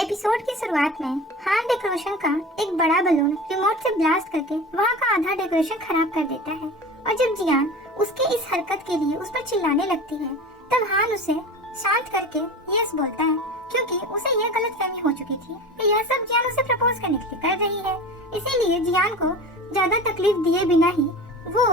Episode की शुरुआत में हान डेकोरेशन का एक बड़ा बलून रिमोट से ब्लास्ट करके वहाँ का आधा डेकोरेशन खराब कर देता है और जब जियान उसके इस हरकत के लिए उस पर चिल्लाने लगती है तब हान उसे शांत करके यस बोलता है क्योंकि उसे यह गलतफहमी हो चुकी थी कि यह सब जियान उसे प्रपोज करने के लिए कर रही है। इसीलिए जियान को ज्यादा तकलीफ दिए बिना ही वो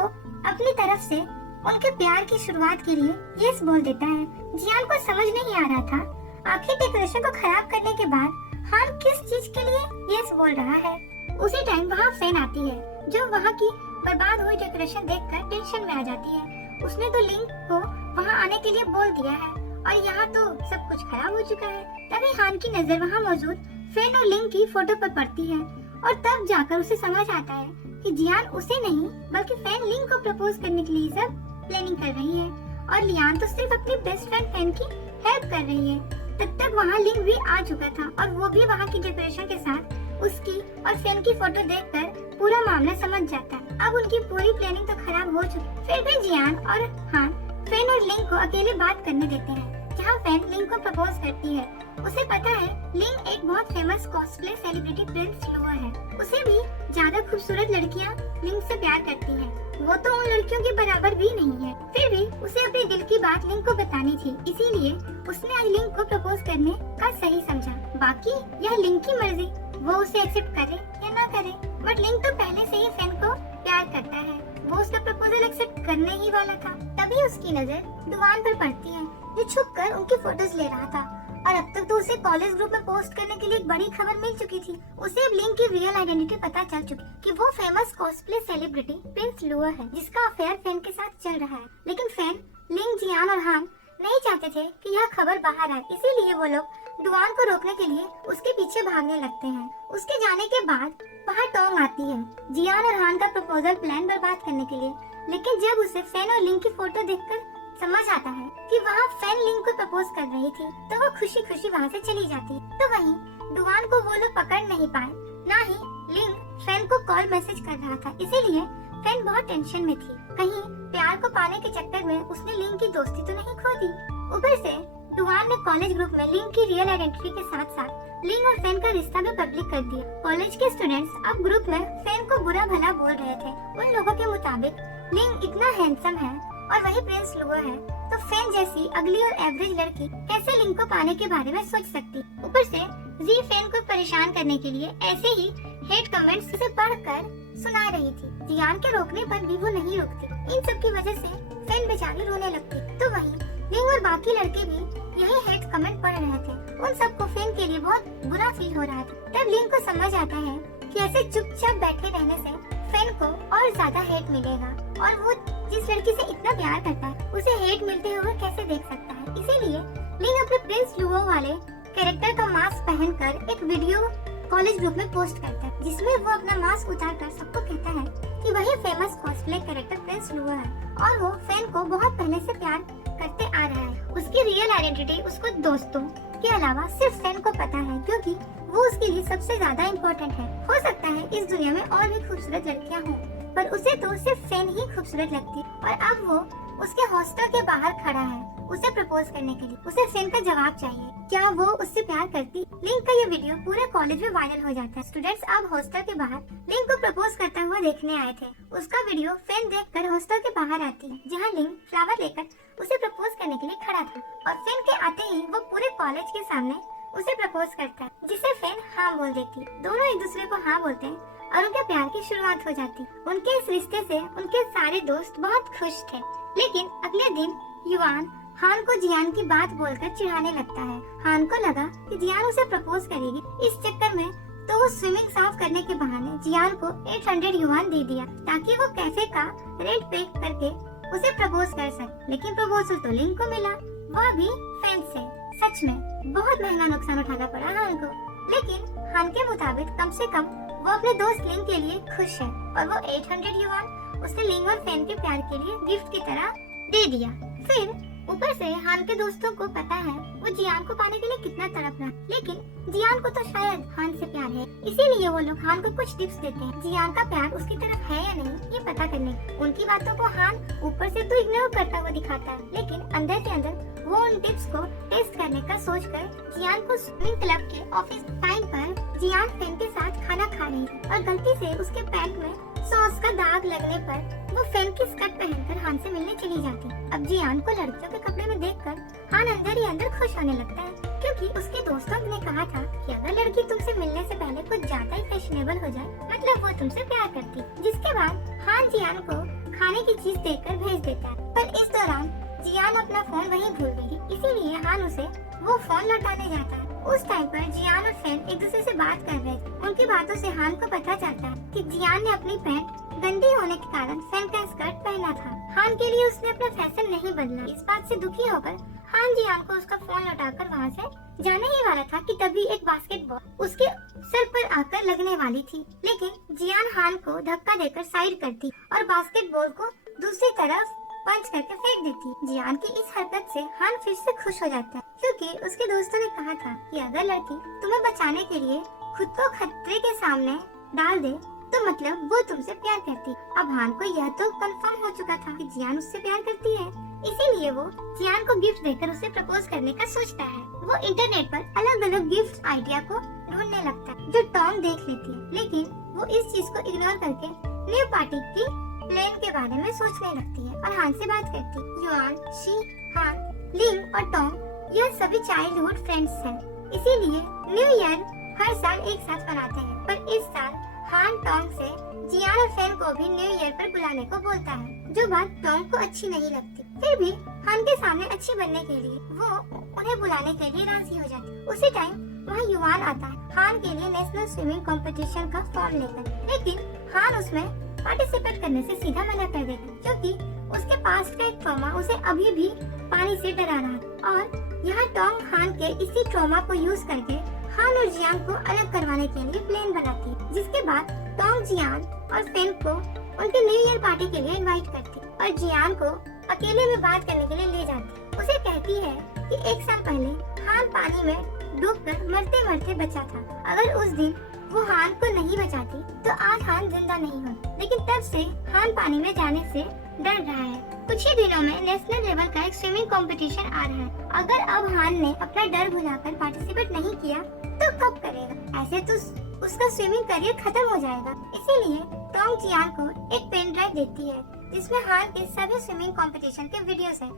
अपनी तरफ से उनके प्यार की शुरुआत के लिए यस बोल देता है। जियान को समझ नहीं आ रहा था आखिर डेकोरेशन को खराब करने के बाद हान किस चीज के लिए यस बोल रहा है। उसी टाइम वहाँ फैन आती है जो वहाँ की बर्बाद हुई डेकोरेशन देखकर टेंशन में आ जाती है। उसने तो लिंक को वहाँ आने के लिए बोल दिया है और यहाँ तो सब कुछ खराब हो चुका है। तभी हान की नजर वहाँ मौजूद फैन और लिंक की फोटो पर पड़ती है और तब जाकर उसे समझ आता है कि जियान उसे नहीं बल्कि फैन लिंक को प्रपोज करने के लिए सब प्लानिंग कर रही है और लियान तो सिर्फ अपनी बेस्ट फ्रेंड फैन की हेल्प कर रही है। तब तक वहाँ लिंक भी आ चुका था और वो भी वहाँ की डेकोरेशन के साथ उसकी और फैन की फोटो देखकर पूरा मामला समझ जाता है। अब उनकी पूरी प्लानिंग तो खराब हो चुकी, फिर भी जियान और हान फैन और लिंक को अकेले बात करने देते हैं जहाँ फैन लिंक को प्रपोज करती है। उसे पता है लिंक एक बहुत फेमस कॉस्प्ले सेलिब्रिटी प्रिंस लुआ है। उसे भी ज्यादा खूबसूरत लड़कियाँ लिंक से प्यार करती हैं। वो तो उन लड़कियों के बराबर भी नहीं है, फिर भी उसे अपने दिल की बात लिंक को बतानी थी। इसीलिए उसने आज लिंक को प्रपोज करने का सही समझा। बाकी यह लिंक की मर्जी, वो उसे एक्सेप्ट करे या ना करे, बट लिंक तो पहले से ही फैन को प्यार करता है। वो उसका प्रपोजल एक्सेप्ट करने ही वाला था। तभी उसकी नजर डुवान पर पड़ती है जो छुप कर उनकी फोटोज ले रहा था और अब तक तो उसे कॉलेज ग्रुप में पोस्ट करने के लिए एक बड़ी खबर मिल चुकी थी। उसे अब लिंक की रियल आइडेंटिटी पता चल चुकी कि वो फेमस कॉस्प्ले सेलिब्रिटी प्रिंस लुआ है जिसका अफेयर फैन के साथ चल रहा है। लेकिन फैन, लिंक, जियान और हान नहीं चाहते थे कि यह खबर बाहर आए, इसीलिए वो लोग डुवान को रोकने के लिए उसके पीछे भागने लगते हैं। उसके जाने के बाद वहाँ टोंग आती है जियान और हान का प्रपोजल प्लान बर्बाद करने के लिए। लेकिन जब उसे फैन और लिंक की फोटो देखकर समझ आता है कि वहाँ फैन लिंक को प्रपोज कर रही थी तो वो खुशी खुशी वहाँ से चली जाती है। तो वहीं डुवान को वो लोग पकड़ नहीं पाए, ना ही लिंक फैन को कॉल मैसेज कर रहा था। इसीलिए फैन बहुत टेंशन में थी, कहीं प्यार को पाने के चक्कर में उसने लिंक की दोस्ती तो नहीं खो दी। ऊपर से डुवान ने कॉलेज ग्रुप में लिंक की रियल आइडेंटिटी के साथ साथ लिंक और फैन का रिश्ता भी पब्लिक कर दिया। कॉलेज के स्टूडेंट्स अब ग्रुप में फैन को बुरा भला बोल रहे थे। उन लोगों के मुताबिक लिंक इतना हैंडसम है और वही प्रिंस लुआ है, तो फैन जैसी अगली और एवरेज लड़की कैसे लिंक को पाने के बारे में सोच सकती। ऊपर से जी फैन को परेशान करने के लिए ऐसे ही हेट कमेंट्स से पढ़कर सुना रही थी। जियान के रोकने पर भी वो नहीं रुकती। इन सब की वजह से फैन बेचारी रोने लगती। तो वहीं लिंक और बाकी लड़के भी यही हेट कमेंट पढ़ रहे थे। उन सबको फैन के लिए बहुत बुरा फील हो रहा था। तब लिंक को समझ आता है कि ऐसे चुपचाप बैठे रहने से फैन को और ज्यादा हेट मिलेगा और वो जिस लड़की से इतना प्यार करता है उसे हेट मिलते हुए कैसे देख सकता है। इसीलिए लिंक अपने प्रिंस लुआ वाले कैरेक्टर का मास्क पहनकर एक वीडियो कॉलेज ग्रुप में पोस्ट करता है जिसमें वो अपना मास्क उतारकर सबको कहता है कि वही फेमस कॉस्प्ले कैरेक्टर प्रिंस लुआ है और वो फैन को बहुत पहले से प्यार करते आ रहा है। उसकी रियल आइडेंटिटी उसको दोस्तों के अलावा सिर्फ फैन को पता है क्योंकि वो उसके लिए सबसे ज्यादा इम्पोर्टेंट है। हो सकता है इस दुनिया में और भी खूबसूरत लड़कियां हों, पर उसे तो सिर्फ फैन ही खूबसूरत लगती है। और अब वो उसके हॉस्टल के बाहर खड़ा है उसे प्रपोज करने के लिए। उसे फैन का जवाब चाहिए, क्या वो उससे प्यार करती। लिंक का ये वीडियो पूरे कॉलेज में वायरल हो जाता है। स्टूडेंट्स अब हॉस्टल के बाहर लिंक को प्रपोज करता हुआ देखने आए थे। उसका वीडियो फैन देखकर हॉस्टल के बाहर आती है जहाँ लिंक फ्लावर लेकर उसे प्रपोज करने के लिए खड़ा था और फैन के आते ही वो पूरे कॉलेज के सामने उसे प्रपोज करता है जिसे फैन हाँ बोल देती। दोनों एक दूसरे को हाँ बोलते हैं और उनके प्यार की शुरुआत हो जाती। उनके इस रिश्ते से उनके सारे दोस्त बहुत खुश थे। लेकिन अगले दिन युवान हान को जियान की बात बोलकर चिढ़ाने लगता है। हान को लगा कि जियान उसे प्रपोज करेगी। इस चक्कर में तो वो स्विमिंग साफ करने के बहाने जियान को 800 युवान दे दिया ताकि वो कैफे का रेंट पे करके उसे प्रपोज कर सके। लेकिन प्रपोजल तो लिंक को मिला, वह भी फैन से। सच में बहुत महंगा नुकसान उठाना पड़ा हान को। लेकिन हान के मुताबिक कम से कम वो अपने दोस्त लिंक के लिए खुश है और वो 800 युवान उसने लिंक और फैन के प्यार के लिए गिफ्ट की तरह दे दिया। फिर ऊपर से हान के दोस्तों को पता है वो जियान को पाने के लिए कितना तड़प रहा है, लेकिन जियान को तो शायद हान से प्यार है, इसीलिए वो लोग हान को कुछ टिप्स देते हैं जियान का प्यार उसकी तरफ है या नहीं ये पता करने। उनकी बातों को हान ऊपर से तो इग्नोर करता हुआ दिखाता है, लेकिन अंदर के अंदर वो उन टिप्स को टेस्ट करने का सोचकर जियान को स्विमिंग क्लब के ऑफिस टाइम पर जियान फेन के साथ खाना खा रही थी और गलती से उसके पैंट में सॉस का दाग लगने पर वो फेन की स्कर्ट पहनकर हान से मिलने चली जाती। अब जियान को लड़कियों के कपड़े में देखकर हान अंदर ही अंदर खुश होने लगता है, क्योंकि उसके दोस्तों ने कहा था कि अगर लड़की तुमसे मिलने से पहले कुछ ज्यादा ही फैशनेबल हो जाए मतलब वो तुमसे प्यार करती। जिसके बाद हान जियान को खाने की चीज देकर भेज देता है, पर इस दौरान जियान अपना फोन वहीं भूल गई, इसीलिए हान उसे वो फोन लौटाने जाता है। उस टाइम पर जियान और फेन एक दूसरे से बात कर रहे थे। उनकी बातों से हान को पता चलता है कि जियान ने अपनी पैंट गंदी होने के कारण फेन का स्कर्ट पहना था। हान के लिए उसने अपना फैशन नहीं बदला। इस बात से दुखी होकर हान जियान को उसका फोन लौटाकर वहाँ से जाने ही वाला था कि तभी एक बास्केटबॉल उसके सर पर आकर लगने वाली थी, लेकिन जियान हान को धक्का देकर साइड करती और बास्केटबॉल को दूसरी तरफ पंच करके फेंक देती। जियान की इस हरकत से हान फिर से खुश हो जाता है, क्योंकि उसके दोस्तों ने कहा था कि अगर लड़की तुम्हें बचाने के लिए खुद को खतरे के सामने डाल दे तो मतलब वो तुमसे प्यार करती। अब हान को यह तो कंफर्म हो चुका था कि जियान उससे प्यार करती है, इसीलिए वो जियान को गिफ्ट देकर उसे प्रपोज करने का सोचता है। वो इंटरनेट पर अलग अलग गिफ्ट आइडिया को ढूंढने लगता है जो टॉम देख लेती है, लेकिन वो इस चीज को इग्नोर करके न्यू पार्टी की प्लान के बारे में सोचने लगती है और हान से बात करती है। युआन, शी, हान, लिंग और टॉम यह सभी चाइल्डहुड फ्रेंड्स हैं, इसीलिए न्यू ईयर हर साल एक साथ मनाते हैं। पर इस साल हान टॉम से जियान और फेन को भी न्यू ईयर पर बुलाने को बोलता है, जो बात टॉम को अच्छी नहीं लगती। फिर भी हान के सामने अच्छी बनने के लिए वो उन्हें बुलाने के लिए राजी हो जाती है। उसी टाइम वहाँ युवान आता है हान के लिए नेशनल स्विमिंग कंपटीशन का फॉर्म लेकर, लेकिन हान उसमें पार्टिसिपेट करने से सीधा मना कर देता, क्योंकि उसके पास का एक ट्रॉमा उसे अभी भी पानी से डरा रहा है। और यहाँ टॉम हान के इसी ट्रॉमा को यूज करके हान और जियान को अलग करवाने के लिए प्लान बनाती है, जिसके बाद टॉम जियान और फेन को उनके न्यू ईयर पार्टी के लिए इनवाइट करती और जियान को अकेले में बात करने के लिए ले जाती। उसे कहती है कि एक साल पहले हान पानी में डूबकर मरते मरते बचा था। अगर उस दिन वो हान को नहीं बचाती तो आज हान जिंदा नहीं होता, लेकिन तब से हान पानी में जाने से डर रहा है। कुछ ही दिनों में नेशनल लेवल का एक स्विमिंग कंपटीशन आ रहा है। अगर अब हान ने अपना डर भुलाकर पार्टिसिपेट नहीं किया तो कब करेगा? ऐसे तो उसका स्विमिंग करियर खत्म हो जाएगा। इसीलिए टॉम जियान को एक पेन ड्राइव देती है जिसमें हान के सभी स्विमिंग कंपटीशन के वीडियोस हैं।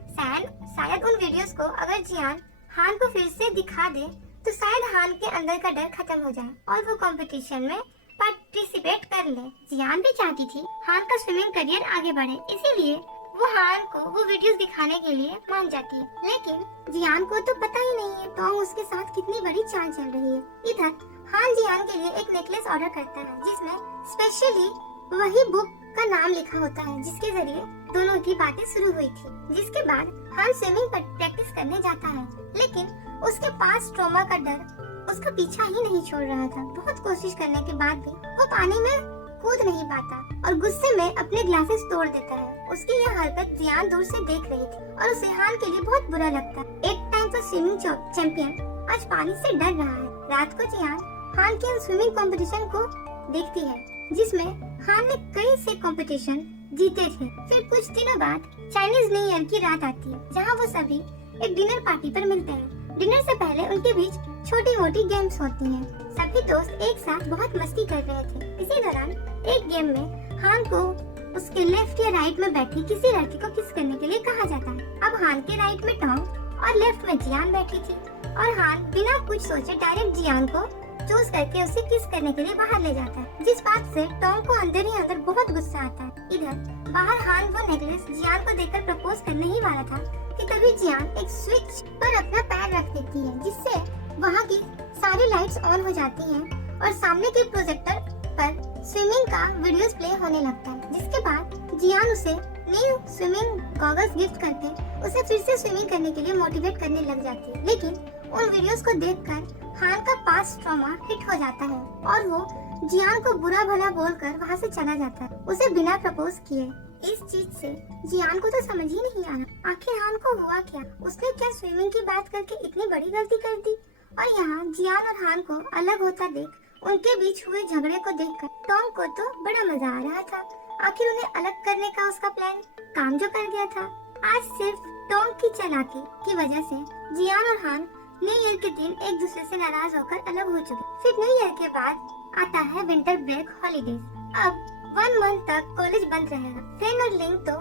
शायद उन वीडियोस को अगर जियान हान को फिर से दिखा दे तो शायद हान के अंदर का डर खत्म हो जाए और वो कंपटीशन में पार्टिसिपेट कर ले। जियान भी चाहती थी हान का स्विमिंग करियर आगे बढ़े, इसीलिए वो हान को वो वीडियोस दिखाने के लिए मान जाती है। लेकिन जियान को तो पता ही नहीं है टॉम उसके साथ कितनी बड़ी चाल चल रही है। इधर हान जियान के लिए एक नेकलेस ऑर्डर करता है जिसमें स्पेशली वही बुक का नाम लिखा होता है जिसके जरिए दोनों की बातें शुरू हुई थी। जिसके बाद हान स्विमिंग पर प्रैक्टिस करने जाता है, लेकिन उसके पास ट्रॉमा का डर उसका पीछा ही नहीं छोड़ रहा था। बहुत कोशिश करने के बाद भी वो पानी में कूद नहीं पाता और गुस्से में अपने ग्लासेस तोड़ देता है। उसकी यह हरकत जियान दूर से देख रही थी और उसे हान के लिए बहुत बुरा लगता है। एक टाइम का स्विमिंग चैंपियन आज पानी से डर रहा है। रात को जियान हान के स्विमिंग कंपटीशन को देखती है जिसमें हान ने कई से कंपटीशन जीते थे। फिर कुछ दिनों बाद चाइनीज न्यू ईयर की रात आती है जहाँ वो सभी एक डिनर पार्टी पर मिलते हैं। डिनर से पहले उनके बीच छोटी मोटी गेम्स होती हैं। सभी दोस्त एक साथ बहुत मस्ती कर रहे थे। इसी दौरान एक गेम में हान को उसके लेफ्ट या राइट में बैठी किसी लड़की को किस करने के लिए कहा जाता है। अब हान के राइट में टॉम और लेफ्ट में जियान बैठी थी और हान बिना कुछ सोचे डायरेक्ट जियान को चूज करके उसे किस करने के लिए बाहर ले जाता है, जिस बात से टॉम को अंदर ही अंदर बहुत गुस्सा आता है। इधर बाहर हान वो नेकलेस जियान को देकर प्रपोज करने ही वाला था कि तभी जियान एक स्विच पर अपना पैर रख देती है जिससे वहाँ की सारी लाइट्स ऑन हो जाती हैं और सामने के प्रोजेक्टर पर स्विमिंग का वीडियोस प्ले होने लगता है। जिसके बाद जियान उसे न्यू स्विमिंग गॉगल्स गिफ्ट करके उसे फिर से स्विमिंग करने के लिए मोटिवेट करने लग जाती है। लेकिन उन वीडियोस को देखकर हान का पास्ट ट्रॉमा हिट हो जाता है और वो जियान को बुरा भला बोलकर वहाँ से चला जाता है, उसे बिना प्रपोज किए। इस चीज से जियान को तो समझ ही नहीं आया आखिर हान को हुआ क्या। उसने क्या स्विमिंग की बात करके इतनी बड़ी गलती कर दी। और यहाँ जियान और हान को अलग होता देख उनके बीच हुए झगड़े को देखकर टॉम को तो बड़ा मजा आ रहा था। आखिर उन्हें अलग करने का उसका प्लान काम जो कर गया था। आज सिर्फ टॉम की चालाकी की वजह से जियान और हान न्यू ईयर के दिन एक दूसरे से नाराज होकर अलग हो चुके। फिर न्यू ईयर के बाद आता है विंटर ब्रेक हॉलीडेज। अब 1 मंथ तक कॉलेज बंद रहेगा। फेन और लिंग तो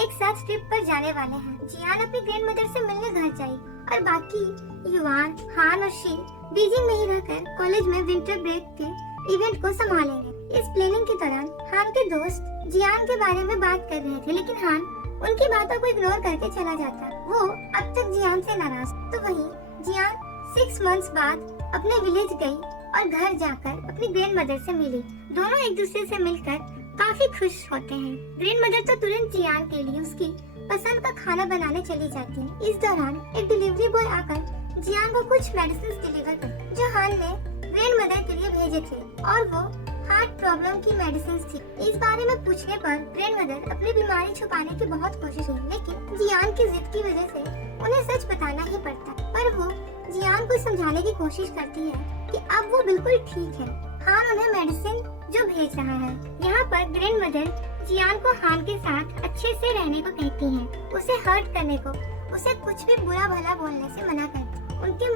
एक साथ ट्रिप पर जाने वाले हैं। जियान अपनी ग्रैंड मदर से मिलने घर जाएगी और बाकी युवान, हान और शी बीजिंग में ही रहकर कॉलेज में विंटर ब्रेक के इवेंट को संभालेंगे। इस प्लानिंग के दौरान हान के दोस्त जियान के बारे में बात कर रहे थे, लेकिन हान उनकी बातों को इग्नोर करके चला जाता। वो अब तक जियान से नाराज। तो वहीं जियान 6 मंथ्स बाद अपने विलेज गई और घर जाकर अपनी ग्रैंड मदर से मिली। दोनों एक दूसरे से मिलकर काफी खुश होते हैं। ग्रैंड मदर तो तुरंत जियान के लिए उसकी पसंद का खाना बनाने चली जाती है। इस दौरान एक डिलीवरी बॉय आकर जियान को कुछ मेडिसिन डिलीवर कर जो हान ने ग्रैंड मदर के लिए भेजे थे और वो हार्ट प्रॉब्लम की मेडिसिन थी। इस बारे में पूछने पर ग्रैंड मदर अपनी बीमारी छुपाने की बहुत कोशिश की, लेकिन जियान की जिद की वजह से उन्हें सच बताना ही पड़ता। पर वो जियान को समझाने की कोशिश करती है कि अब वो बिल्कुल ठीक है। हान उन्हें मेडिसिन जो भेज रहा है। यहाँ पर ग्रैंड मदर जियान को हान के साथ अच्छे से रहने को कहती हैं, उसे हर्ट करने को, उसे कुछ भी बुरा भला बोलने से मना करती। उनके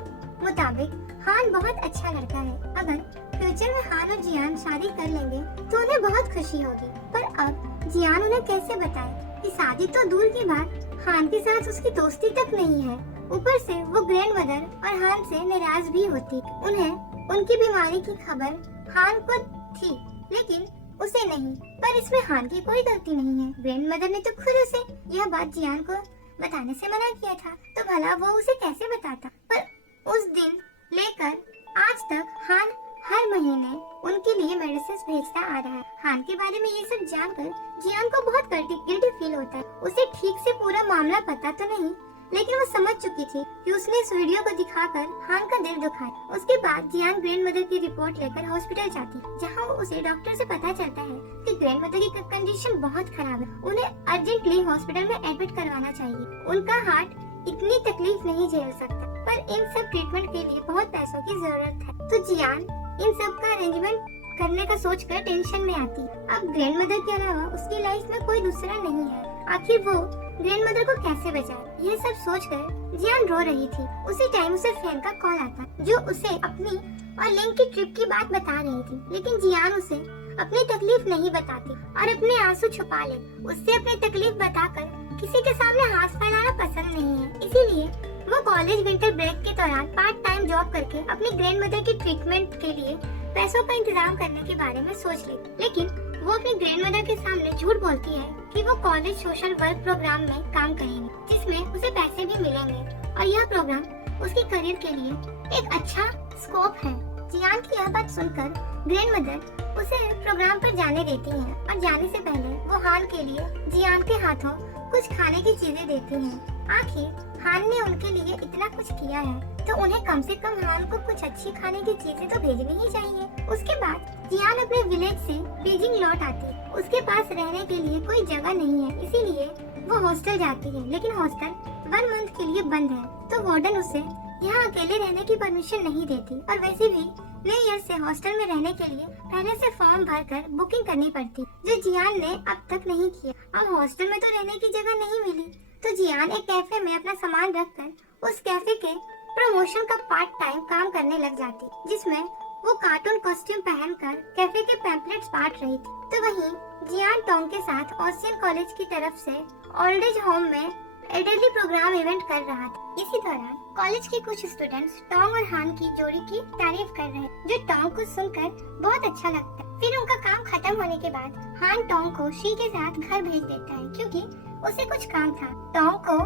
मुताबिक हान बहुत अच्छा लड़का है। अगर फ्यूचर में हान और जियान शादी कर लेंगे तो उन्हें बहुत खुशी होगी। पर अब जियान उन्हें कैसे बताए कि शादी तो दूर की बात, हान के साथ उसकी दोस्ती तक नहीं है। ऊपर से वो ग्रैंड मदर और हान से नाराज भी होती। उन्हें उनकी बीमारी की खबर हान को थी, लेकिन उसे नहीं। पर इसमें हान की कोई गलती नहीं है। ग्रैंड मदर ने तो खुद उसे यह बात जियान को बताने से मना किया था, तो भला वो उसे कैसे बताता। पर उस दिन लेकर आज तक हान हर महीने उनके लिए मेडिसिन भेजता आ रहा है। हान के बारे में ये सब जानकर जियान को बहुत गिल्टी फील होता है। उसे ठीक से पूरा मामला पता तो नहीं, लेकिन वो समझ चुकी थी कि उसने इस वीडियो को दिखाकर हान का दिल दुखाया। उसके बाद जियान ग्रैंड मदर की रिपोर्ट लेकर हॉस्पिटल जाती, जहां उसे डॉक्टर से पता चलता है कि ग्रैंड मदर की कंडीशन बहुत खराब है। उन्हें अर्जेंटली हॉस्पिटल में एडमिट करवाना चाहिए। उनका हार्ट इतनी तकलीफ नहीं झेल सकता, पर इन सब ट्रीटमेंट के लिए बहुत पैसों की जरूरत है। तो जियान इन सब का अरेंजमेंट करने का सोचकर टेंशन में आती। अब ग्रैंड मदर के अलावा उसकी लाइफ में कोई दूसरा नहीं है। आखिर वो ग्रैंड मदर को कैसे बचाए, यह सब सोचकर जियान रो रही थी। उसी टाइम उसे फैन का कॉल आता, जो उसे अपनी और लिंग की ट्रिप की बात बता रही थी। लेकिन जियान उसे अपनी तकलीफ नहीं बताती और अपने आंसू छुपा ले। उससे अपनी तकलीफ बताकर किसी के सामने हाथ फैलाना पसंद नहीं है। इसीलिए वो कॉलेज विंटर ब्रेक के दौरान पार्ट टाइम जॉब करके अपनी ग्रैंड मदर की ट्रीटमेंट के लिए पैसों का इंतजाम करने के बारे में सोच लेती। लेकिन वो अपनी ग्रैंड मदर के सामने झूठ बोलती है कि वो कॉलेज सोशल वर्क प्रोग्राम में काम करेंगे, जिसमें उसे पैसे भी मिलेंगे और यह प्रोग्राम उसके करियर के लिए एक अच्छा स्कोप है। जियान की यह बात सुनकर ग्रैंड मदर उसे प्रोग्राम पर जाने देती है और जाने से पहले वो हान के लिए जियान के हाथों कुछ खाने की चीजें देती हैं। आखिर हान ने उनके लिए इतना कुछ किया है, तो उन्हें कम से कम हान को कुछ अच्छी खाने की चीजें तो भेजनी ही चाहिए। उसके बाद जियान अपने विलेज से बीजिंग लौट आती। उसके पास रहने के लिए कोई जगह नहीं है, इसीलिए वो हॉस्टल जाती है। लेकिन हॉस्टल 1 मंथ के लिए बंद है, तो वार्डन उसे यहाँ अकेले रहने की परमिशन नहीं देती। और वैसे भी न्यू ईयर से हॉस्टल में रहने के लिए पहले से फॉर्म भरकर बुकिंग करनी पड़ती, जो जियान ने अब तक नहीं किया। अब हॉस्टल में तो रहने की जगह नहीं मिली, तो जियान एक कैफे में अपना सामान रखकर उस कैफे के प्रमोशन का पार्ट टाइम काम करने लग जाती, जिसमें वो कार्टून कॉस्ट्यूम पहनकर कैफे के पैम्पलेट्स बांट रही थी। तो वहीं जियान टोंग के साथ ऑस्टिन कॉलेज की तरफ से ओल्ड एज होम में एडल्टी प्रोग्राम इवेंट कर रहा था। इसी दौरान कॉलेज के कुछ स्टूडेंट्स टोंग और हान की जोड़ी की तारीफ कर रहे हैं, जो टोंग को सुनकर बहुत अच्छा लगता है। फिर उनका काम खत्म होने के बाद हान टोंग को शी के साथ घर भेज देता है, क्योंकि उसे कुछ काम था। टोंग को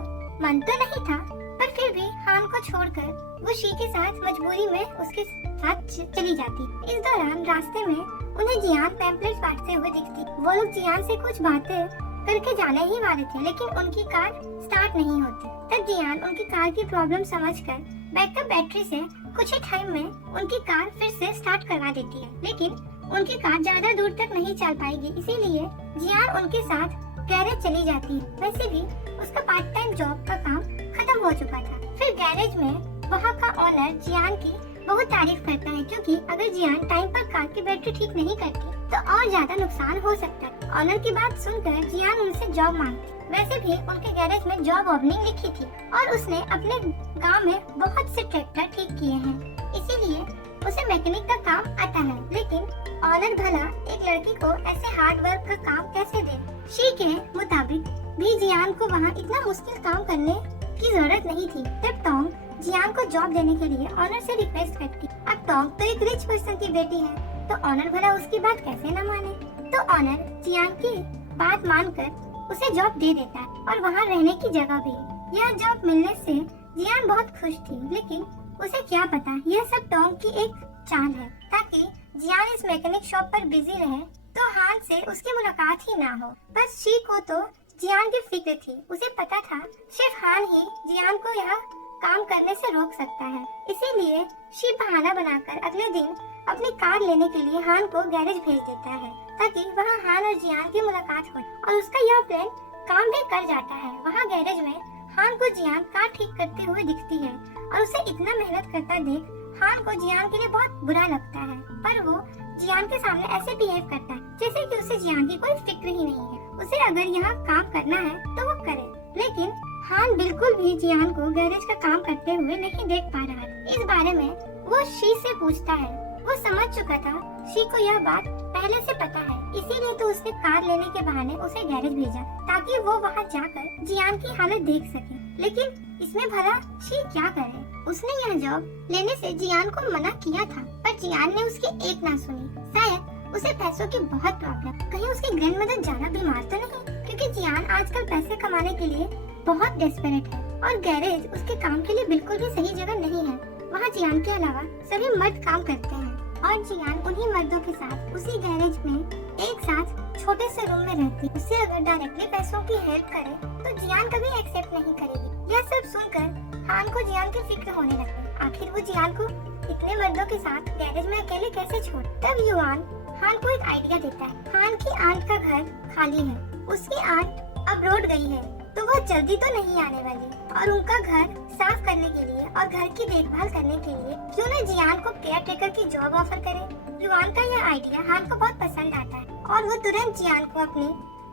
मन तो नहीं था, पर फिर भी हान को छोड़कर वो शी के साथ मजबूरी में उसके साथ चली जाती। इस दौरान रास्ते में उन्हें जियान पैम्पलेट्स बांटते हुए दिखती। वो लोग जियान से कुछ बातें करके जाने ही वाले थे, लेकिन उनकी कार स्टार्ट नहीं होती। तब जियान उनकी कार की प्रॉब्लम समझकर बैकअप बैटरी से कुछ ही टाइम में उनकी कार फिर से स्टार्ट करवा देती है। लेकिन उनकी कार ज्यादा दूर तक नहीं चल पाएगी, इसीलिए जियान उनके साथ गैरेज चली जाती है। वैसे भी उसका पार्ट टाइम जॉब का काम खत्म हो चुका था। फिर गैरेज में वहाँ का ऑनर जियान की बहुत तारीफ करता है, क्योंकि अगर जियान टाइम पर कार की बैटरी ठीक नहीं करती तो और ज्यादा नुकसान हो सकता है। ऑनर की बात सुनकर जियान उनसे जॉब मांगती। वैसे भी उनके गैरेज में जॉब ओपनिंग लिखी थी और उसने अपने गांव में बहुत से ट्रैक्टर ठीक किए हैं, इसीलिए उसे मैकेनिक का काम आता है। लेकिन ऑनर भला एक लड़की को ऐसे हार्ड वर्क का काम कैसे दे। शी के मुताबिक भी जियान को वहाँ इतना मुश्किल काम करने की जरूरत नहीं थी। तब टॉम जियान को जॉब देने के लिए ऑनर से रिक्वेस्ट करती। अब टॉम तो एक रिच पर्सन की बेटी है, तो ऑनर भला उसकी बात कैसे न माने। तो ऑनर जियान की बात मानकर उसे जॉब दे देता है और वहाँ रहने की जगह भी। यह जॉब मिलने से जियान बहुत खुश थी, लेकिन उसे क्या पता यह सब टॉम की एक चाल है, ताकि जियान इस मैकेनिक शॉप पर बिजी रहे तो हान से उसकी मुलाकात ही ना हो। पर शी को तो जियान की फिक्र थी। उसे पता था सिर्फ हान ही जियान को यहाँ काम करने से रोक सकता है, इसीलिए शी बहाना बनाकर अगले दिन अपनी कार लेने के लिए हान को गैरेज भेज देता है, ताकि वहाँ हान और जियान की मुलाकात हो। और उसका यह प्लान काम भी कर जाता है। वहाँ गैरेज में हान को जियान कार ठीक करते हुए दिखती है और उसे इतना मेहनत करता देख हान को जियान के लिए बहुत बुरा लगता है, पर वो जियान के सामने ऐसे बिहेव करता है जैसे कि उसे जियान की कोई फिक्र ही नहीं है। उसे अगर यहाँ काम करना है तो वो करे, लेकिन हान बिल्कुल भी जियान को गैरेज का काम करते हुए नहीं देख पा रहा है। इस बारे में वो शी से पूछता है। वो समझ चुका था शी को यह बात पहले से पता है, इसीलिए तो उसने कार लेने के बहाने उसे गैरेज भेजा, ताकि वो वहाँ जाकर जियान की हालत देख सके। लेकिन इसमें भला शी क्या करे। उसने यह जॉब लेने से जियान को मना किया था, पर जियान ने उसकी एक ना सुनी। शायद उसे पैसों की बहुत प्रॉब्लम, कहीं उसकी ग्रैंडमदर ज्यादा बीमार तो नहीं, क्योंकि जियान आजकल पैसे कमाने के लिए बहुत डेस्परेट है और गैरेज उसके काम के लिए बिल्कुल भी सही जगह नहीं है। वहाँ जियान के अलावा सभी मर्द काम करते हैं और जियान उन्हीं मर्दों के साथ उसी गैरेज में एक साथ छोटे से रूम में रहती। उसे अगर डायरेक्टली पैसों की हेल्प करे तो जियान कभी एक्सेप्ट नहीं करेगी। यह सब सुनकर हान को जियान की फिक्र होने लगती। आखिर वो जियान को इतने मर्दों के साथ गैरेज में अकेले कैसे छोड़। तब युवान हान को एक आइडिया देता है। हान की आंट का घर खाली है, उसकी आंट अब्रॉड गई है, तो वो जल्दी तो नहीं आने वाली और उनका घर साफ करने के लिए और घर की देखभाल करने के लिए क्यों न जियान को केयर टेकर की जॉब ऑफर करे। युवान का यह आइडिया हान को बहुत पसंद आता है और वो तुरंत जियान को अपनी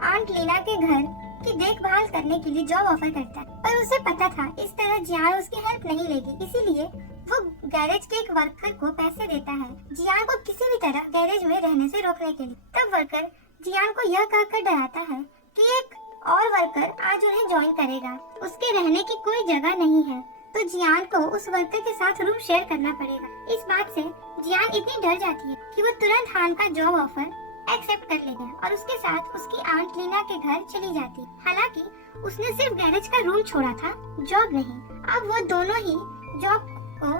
आंट लीना के घर की देखभाल करने के लिए जॉब ऑफर करता है। पर उसे पता था इस तरह जियान उसकी हेल्प नहीं लेगी, इसीलिए वो गैरेज के एक वर्कर को पैसे देता है जियान को किसी भी तरह गैरेज में रहने से रोकने के लिए। तब वर्कर जियान को यह कहकर डराता है कि एक और वर्कर आज उन्हें ज्वाइन करेगा, उसके रहने की कोई जगह नहीं है, तो जियान को उस वर्कर के साथ रूम शेयर करना पड़ेगा। इस बात से जियान इतनी डर जाती है कि वो तुरंत हान का जॉब ऑफर एक्सेप्ट कर लेगा और उसके साथ उसकी आंट लीना के घर चली जाती। हालांकि उसने सिर्फ गैरेज का रूम छोड़ा था, जॉब नहीं। अब वो दोनों ही जॉब को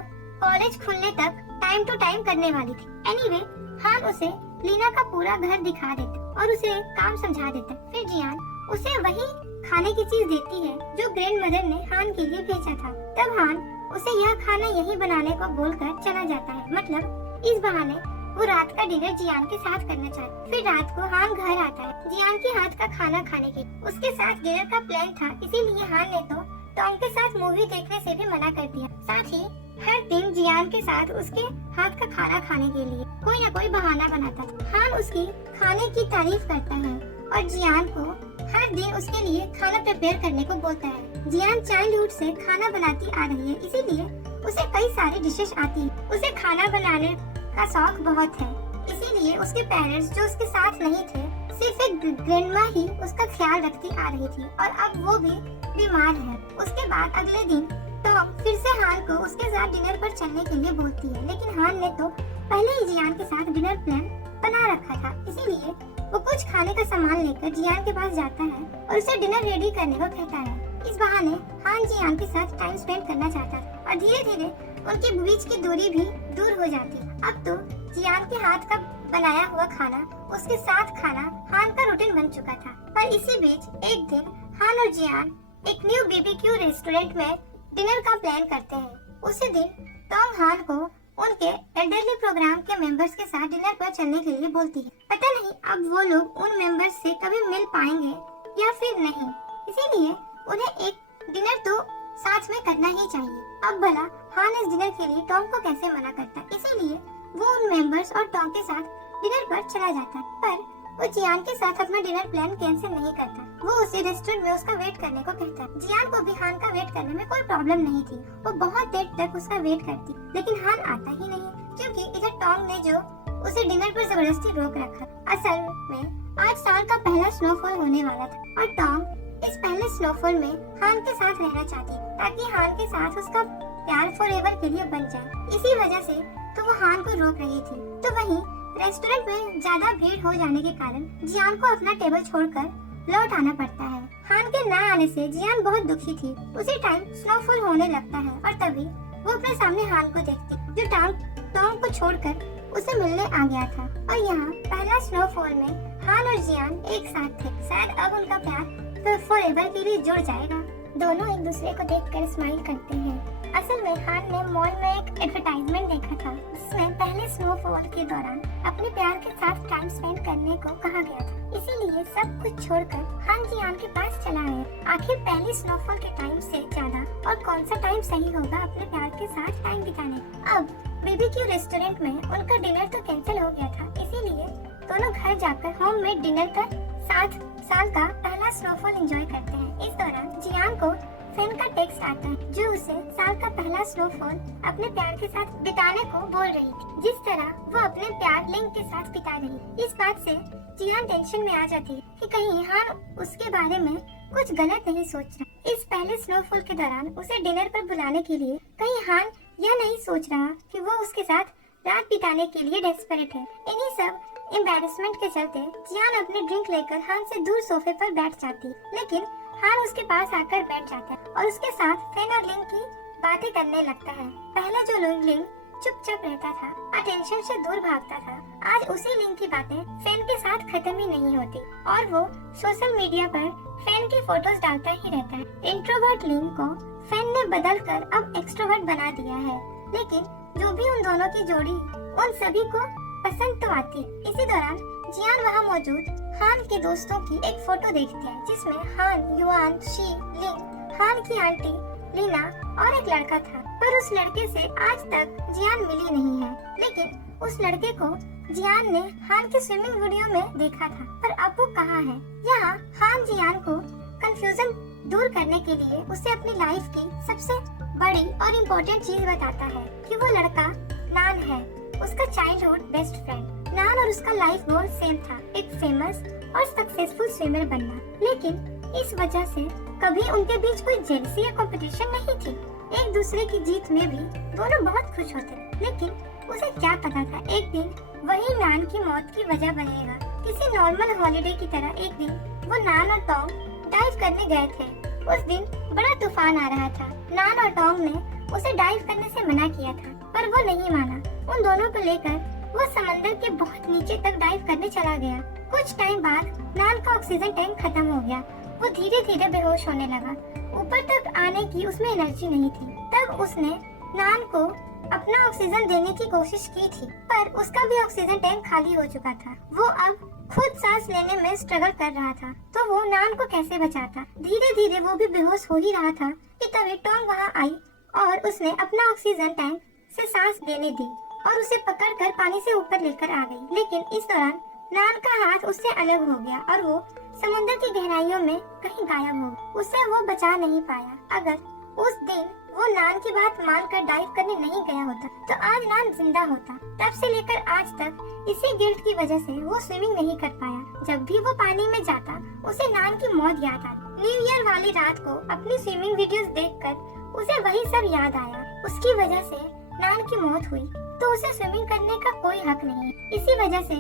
कॉलेज खुलने तक टाइम टू टाइम करने वाली थी। एनीवे, हान उसे लीना का पूरा घर दिखा देता और उसे काम समझा देता। फिर जियान उसे वही खाने की चीज देती है जो ग्रैंड मदर ने हान के लिए भेजा था। तब हान उसे यह खाना यही बनाने को बोलकर चला जाता है। मतलब इस बहाने वो रात का डिनर जियान के साथ करना चाहता है। फिर रात को हान घर आता है जियान के हाथ का खाना खाने के। उसके साथ डिनर का प्लान था, इसीलिए हान ने तो टॉम के साथ मूवी देखने से भी मना कर दिया। साथ ही हर दिन जियान के साथ उसके हाथ का खाना खाने के लिए कोई न कोई बहाना बनाता। हान उसकी खाने की तारीफ करता है और जियान को हर दिन उसके लिए खाना प्रिपेयर करने को बोलता है। जियान चाइल्डहुड से खाना बनाती आ रही है, इसीलिए उसे कई सारी डिशेस आती है। उसे खाना बनाने का शौक बहुत है, इसीलिए उसके पेरेंट्स जो उसके साथ नहीं थे, सिर्फ एक ग्रैंडमा ही उसका ख्याल रखती आ रही थी और अब वो भी बीमार है। उसके बाद अगले दिन टॉम फिर से हान को उसके साथ डिनर पर चलने के लिए बोलती है, लेकिन हान ने तो पहले ही जियान के साथ डिनर प्लान बना रखा था, इसीलिए वो कुछ खाने का सामान लेकर जियान के पास जाता है और उसे डिनर रेडी करने को कहता है। इस बहाने हान जियान के साथ टाइम स्पेंड करना चाहता था और धीरे धीरे उनके बीच की दूरी भी दूर हो जाती। अब तो जियान के हाथ का बनाया हुआ खाना, उसके साथ खाना हान का रूटीन बन चुका था। पर इसी बीच एक दिन हान और जियान एक न्यू बीबीक्यू रेस्टोरेंट में डिनर का प्लान करते हैं। उसी दिन टॉम हान को उनके एल्डरली प्रोग्राम के मेंबर्स के साथ डिनर पर चलने के लिए बोलती है। पता नहीं अब वो लोग उन मेंबर्स से कभी मिल पाएंगे या फिर नहीं। इसीलिए उन्हें एक डिनर तो साथ में करना ही चाहिए। अब भला हान इस डिनर के लिए टॉम को कैसे मना करता, इसीलिए वो उन मेंबर्स और टॉम के साथ डिनर पर चला जाता है। पर वो जियान के साथ अपना डिनर प्लान कैंसिल नहीं करता। वो उसे रेस्टोरेंट में उसका वेट करने को कहता है। जियान को भी हान का वेट करने में कोई प्रॉब्लम नहीं थी। वो बहुत देर तक उसका वेट करती, लेकिन हान आता ही नहीं, क्योंकि इधर टॉम ने जो उसे डिनर पर जबरदस्ती रोक रखा। असल में आज साल का पहला स्नोफॉल होने वाला था और टॉम इस पहले स्नोफॉल में हान के साथ रहना चाहती, ताकि हान के साथ उसका प्यार फॉरएवर के लिए बन जाए। इसी वजह से तो वो हान को रोक रही थी। तो वहीं रेस्टोरेंट में ज्यादा भीड़ हो जाने के कारण जियान को अपना टेबल छोड़कर लौट आना पड़ता है। हान के ना आने से जियान बहुत दुखी थी। उसी टाइम स्नोफॉल होने लगता है और तभी वो अपने सामने हान को देखती, जो टॉम को छोड़कर उसे मिलने आ गया था। और यहाँ पहला स्नोफॉल में हान और जियान एक साथ थे। शायद अब उनका प्यार फॉरएवर के लिए जुड़ जाएगा। दोनों एक दूसरे को देखकर स्माइल करते हैं। असल में हान ने मॉल में एक एडवर्टाइजमेंट देखा था, जिसमें पहले स्नोफॉल के दौरान अपने प्यार के साथ टाइम स्पेंड करने को कहा गया था। इसीलिए सब कुछ छोड़कर हान जियान के पास चला आया। आखिर पहले स्नोफॉल के टाइम से ज्यादा और कौन सा टाइम सही होगा अपने प्यार के साथ टाइम बिताने। अब बीबीक्यू रेस्टोरेंट में उनका डिनर तो कैंसिल हो गया था, इसीलिए दोनों घर जाकर होममेड डिनर कर साथ साल का पहला स्नोफॉल एंजॉय करते हैं। इस दौरान जियान को फैन का टेक्स्ट आता है, जो उसे साल का पहला स्नोफॉल अपने प्यार के साथ बिताने को बोल रही थी, जिस तरह वो अपने प्यार लिंक के साथ बिता रही। इस बात से जियान टेंशन में आ जाती है कि कहीं हान उसके बारे में कुछ गलत नहीं सोच रहा। इस पहले स्नोफॉल के दौरान उसे डिनर पर बुलाने के लिए कहीं हान यह नहीं सोच रहा कि वो उसके साथ रात बिताने के लिए डेस्परेट है। इन्हीं सब एम्बैरेसमेंट के चलते जियान अपने ड्रिंक लेकर हान से दूर सोफे पर बैठ जाती, लेकिन हान उसके पास आकर बैठ जाता है और उसके साथ फेन और लिंग की बातें करने लगता है। पहले जो लिंग चुपचाप रहता था, अटेंशन से दूर भागता था, आज उसी लिंग की बातें फेन के साथ खत्म ही नहीं होती और वो सोशल मीडिया पर फेन की फोटोज डालता ही रहता है। इंट्रोवर्ट लिंग को फेन ने बदल कर अब एक्सट्रोवर्ट बना दिया है, लेकिन जो भी उन दोनों की जोड़ी उन सभी को पसंद तो आती है। इसी दौरान जियान वहाँ मौजूद हान के दोस्तों की एक फोटो देखती है, जिसमें हान, युआन, शी, लिंग, हान की आंटी, लीना और एक लड़का था। पर उस लड़के से आज तक जियान मिली नहीं है, लेकिन उस लड़के को जियान ने हान के स्विमिंग वीडियो में देखा था। पर अब वो कहाँ है? यहाँ हान जियान को कंफ्यूजन दूर करने के लिए उसे अपनी लाइफ की सबसे बड़ी और इम्पोर्टेंट चीज बताता है कि वो लड़का नान है, उसका चाइल्डहुड बेस्ट फ्रेंड। नान और उसका लाइफ गोल सेम था, एक फेमस और सक्सेसफुल स्विमर बनना। लेकिन इस वजह से कभी उनके बीच कोई जेलसी या कंपटीशन नहीं थी। एक दूसरे की जीत में भी दोनों बहुत खुश होते, लेकिन उसे क्या पता था एक दिन वही नान की मौत की वजह बनेगा। किसी नॉर्मल हॉलिडे की तरह एक दिन वो नान और टॉम डाइव करने गए थे। उस दिन बड़ा तूफान आ रहा था। नान और टॉम ने उसे डाइव करने से मना किया था, पर वो नहीं माना। उन दोनों को लेकर वो समंदर के बहुत नीचे तक डाइव करने चला गया। कुछ टाइम बाद नान का ऑक्सीजन टैंक खत्म हो गया। वो धीरे धीरे बेहोश होने लगा। ऊपर तक आने की उसमें एनर्जी नहीं थी। तब उसने नान को अपना ऑक्सीजन देने की कोशिश की थी, पर उसका भी ऑक्सीजन टैंक खाली हो चुका था। वो अब खुद सांस लेने में स्ट्रगल कर रहा था, तो वो नान को कैसे बचाता? धीरे धीरे वो भी बेहोश हो ही रहा था कि तभी टॉम वहाँ आई और उसने अपना ऑक्सीजन टैंक से सांस देने दी और उसे पकड़कर पानी से ऊपर लेकर आ गई। लेकिन इस दौरान नान का हाथ उससे अलग हो गया और वो समुद्र की गहराइयों में कहीं गायब हो गया। उसे वो बचा नहीं पाया। अगर उस दिन वो नान की बात मानकर डाइव करने नहीं गया होता, तो आज नान जिंदा होता। तब से लेकर आज तक इसी गिल्ट की वजह से वो स्विमिंग नहीं कर पाया। जब भी वो पानी में जाता, उसे नान की मौत याद आती। न्यू ईयर वाली रात को अपनी स्विमिंग वीडियोस देखकर उसे वही सब याद आया। उसकी वजह से नान की मौत हुई, तो उसे स्विमिंग करने का कोई हक नहीं। इसी वजह से